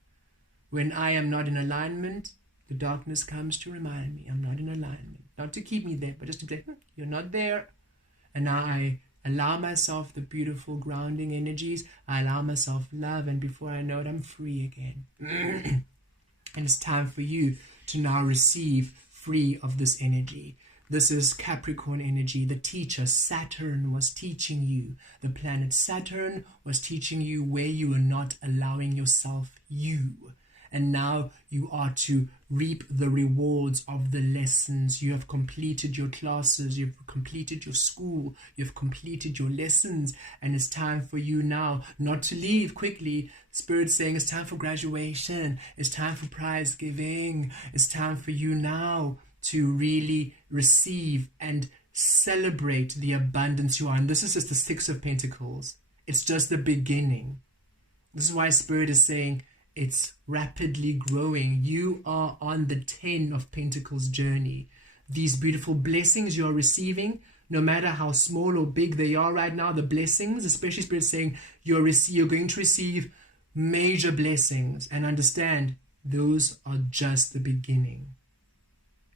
When I am not in alignment, the darkness comes to remind me I'm not in alignment. Not to keep me there, but just to say, you're not there. And now I allow myself the beautiful grounding energies. I allow myself love, and before I know it, I'm free again. And it's time for you to now receive free of this energy. This is Capricorn energy. The teacher, Saturn, was teaching you. The planet Saturn was teaching you where you were not allowing yourself you. and now you are to reap the rewards of the lessons. You have completed your classes, you've completed your school, you've completed your lessons, and it's time for you now not to leave quickly. Spirit's saying it's time for graduation, it's time for prize giving, it's time for you now to really receive and celebrate the abundance you are. And this is just the Six of Pentacles. It's just the beginning. This is why Spirit is saying it's rapidly growing. You are on the 10 of Pentacles journey. These beautiful blessings you are receiving, no matter how small or big they are right now, the blessings, especially Spirit saying you're going to receive major blessings, and understand those are just the beginning.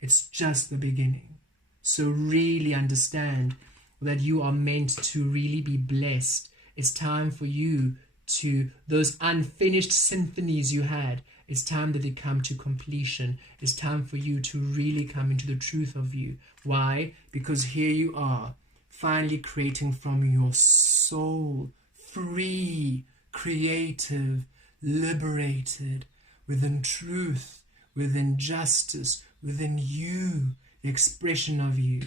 It's just the beginning. So really understand that you are meant to really be blessed. It's time for you to, those unfinished symphonies you had, it's time that they come to completion. It's time for you to really come into the truth of you. Why? Because here you are, finally creating from your soul, free, creative, liberated, within truth, within justice, within you, the expression of you.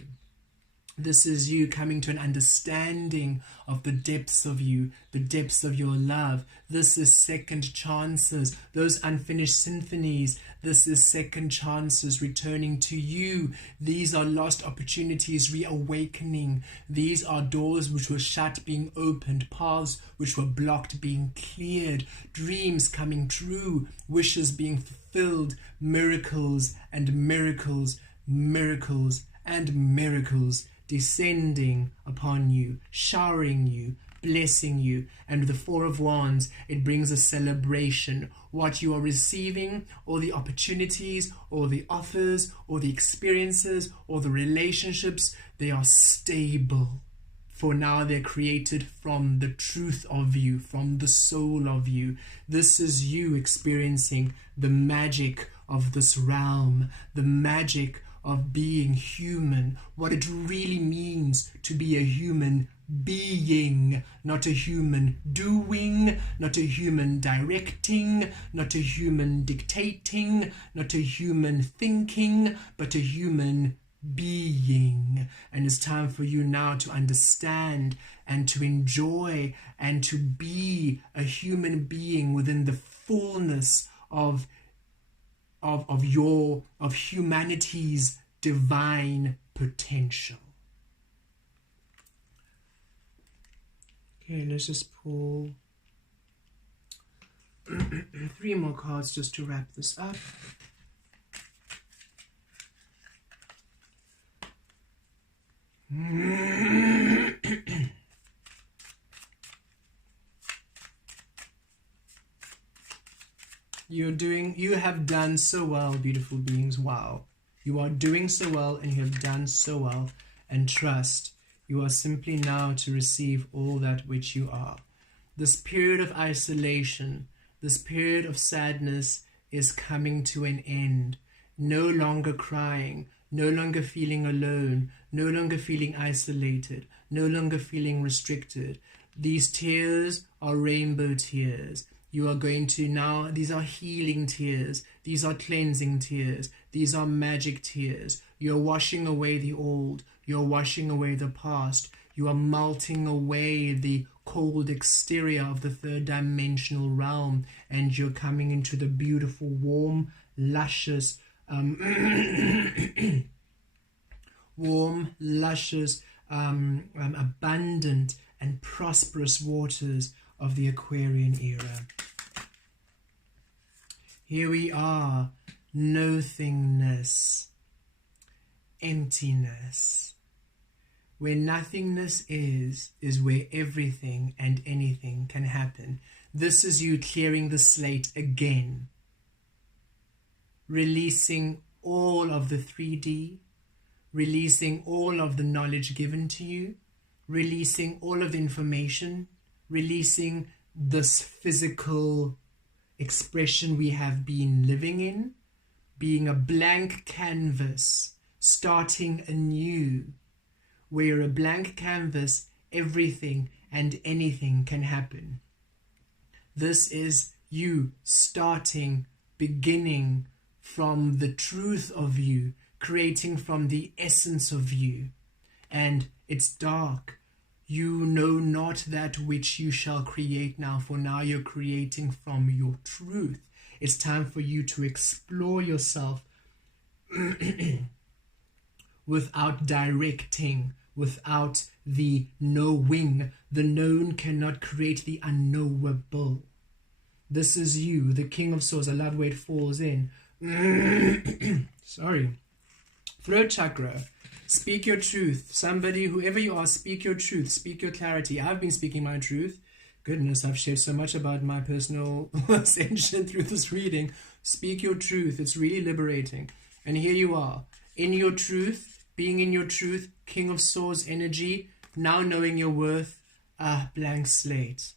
This is you coming to an understanding of the depths of you, the depths of your love. This is second chances, those unfinished symphonies. This is second chances returning to you. These are lost opportunities reawakening. These are doors which were shut being opened, paths which were blocked being cleared, dreams coming true, wishes being fulfilled, miracles and miracles, miracles and miracles descending upon you, showering you, blessing you. And with the Four of Wands, it brings a celebration. What you are receiving, or the opportunities, or the offers, or the experiences, or the relationships, they are stable. For now they're created from the truth of you, from the soul of you. This is you experiencing the magic of this realm, the magic of being human, what it really means to be a human being, not a human doing, not a human directing, not a human dictating, not a human thinking, but a human being. And it's time for you now to understand and to enjoy and to be a human being within the fullness of humanity's divine potential. Okay, let's just pull 3 more cards just to wrap this up. You have done so well, beautiful beings. Wow. You are doing so well, and you have done so well. And trust, you are simply now to receive all that which you are. This period of isolation, this period of sadness is coming to an end. No longer crying, no longer feeling alone, no longer feeling isolated, no longer feeling restricted. These tears are rainbow tears. You are going to now, these are healing tears, these are cleansing tears, these are magic tears. You're washing away the old, you're washing away the past, you are melting away the cold exterior of the third dimensional realm, and you're coming into the beautiful, warm, luscious, abundant and prosperous waters of the Aquarian era. Here we are, nothingness, emptiness. Where nothingness is where everything and anything can happen. This is you clearing the slate again. Releasing all of the 3D, releasing all of the knowledge given to you, releasing all of the information, releasing this physical expression we have been living in, being a blank canvas, starting anew. Where a blank canvas, everything and anything can happen. This is you starting beginning from the truth of you, creating from the essence of you. And it's dark. You know not that which you shall create now, for now you're creating from your truth. It's time for you to explore yourself without directing, without the knowing. The known cannot create the unknowable. This is you, the King of Swords. I love where it falls in. Sorry. Throat chakra. Speak your truth. Somebody, whoever you are, speak your truth. Speak your clarity. I've been speaking my truth. Goodness, I've shared so much about my personal ascension through this reading. Speak your truth. It's really liberating. And here you are, in your truth, being in your truth, King of Swords energy, now knowing your worth, blank slate.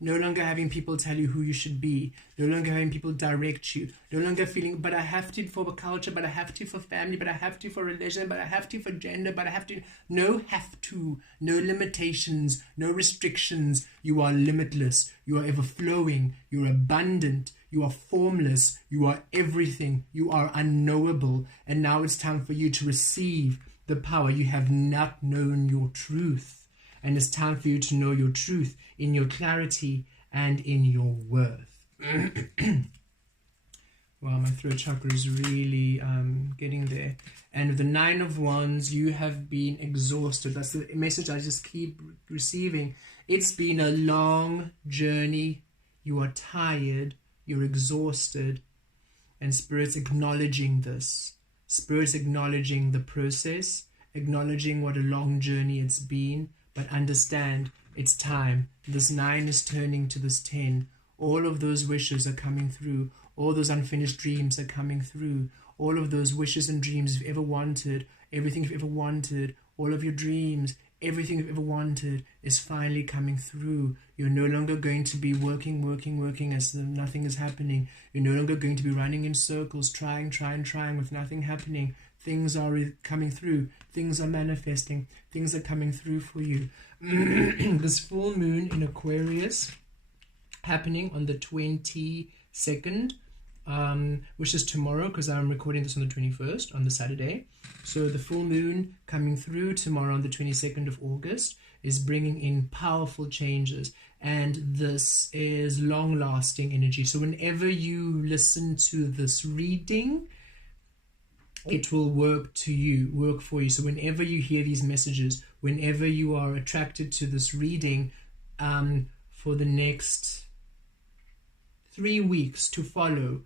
No longer having people tell you who you should be. No longer having people direct you. No longer feeling, but I have to for culture, but I have to for family, but I have to for religion, but I have to for gender, but I have to. No have to. No limitations. No restrictions. You are limitless. You are ever flowing. You are abundant. You are formless. You are everything. You are unknowable. And now it's time for you to receive the power. You have not known your truth. And it's time for you to know your truth in your clarity and in your worth. Wow, my throat chakra is really getting there. And with the 9 of Wands, you have been exhausted. That's the message I just keep receiving. It's been a long journey. You are tired. You're exhausted. And Spirit's acknowledging this. Spirit's acknowledging the process, acknowledging what a long journey it's been. But understand, it's time. This 9 is turning to this 10. All of those wishes are coming through. All those unfinished dreams are coming through. All of those wishes and dreams you've ever wanted, everything you've ever wanted, all of your dreams, everything you've ever wanted is finally coming through. You're no longer going to be working as though nothing is happening. You're no longer going to be running in circles, trying with nothing happening. Things are coming through. Things are manifesting. Things are coming through for you. This full moon in Aquarius happening on the 22nd, which is tomorrow because I'm recording this on the 21st, on the Saturday. So the full moon coming through tomorrow on the 22nd of August is bringing in powerful changes. And this is long-lasting energy. So whenever you listen to this reading, it will work for you. So whenever you hear these messages, whenever you are attracted to this reading, for the next 3 weeks to follow,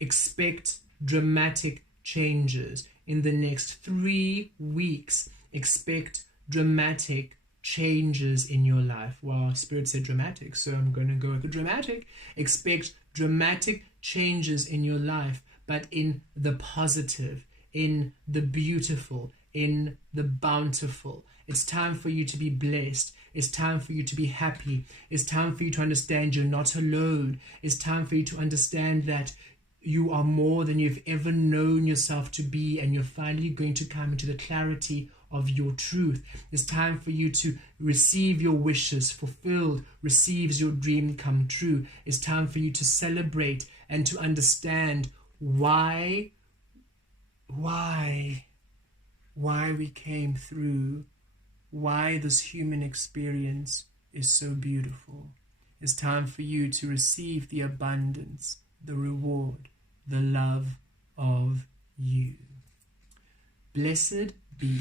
expect dramatic changes. In the next 3 weeks, expect dramatic changes in your life. Well, Spirit said dramatic, so I'm going to go with the dramatic. Expect dramatic changes in your life, but in the positive, in the beautiful, in the bountiful. It's time for you to be blessed. It's time for you to be happy. It's time for you to understand you're not alone. It's time for you to understand that you are more than you've ever known yourself to be, and you're finally going to come into the clarity of your truth. It's time for you to receive your wishes fulfilled, receives your dream come true. It's time for you to celebrate and to understand why we came through, why this human experience is so beautiful. It's time for you to receive the abundance, the reward, the love of you. Blessed be.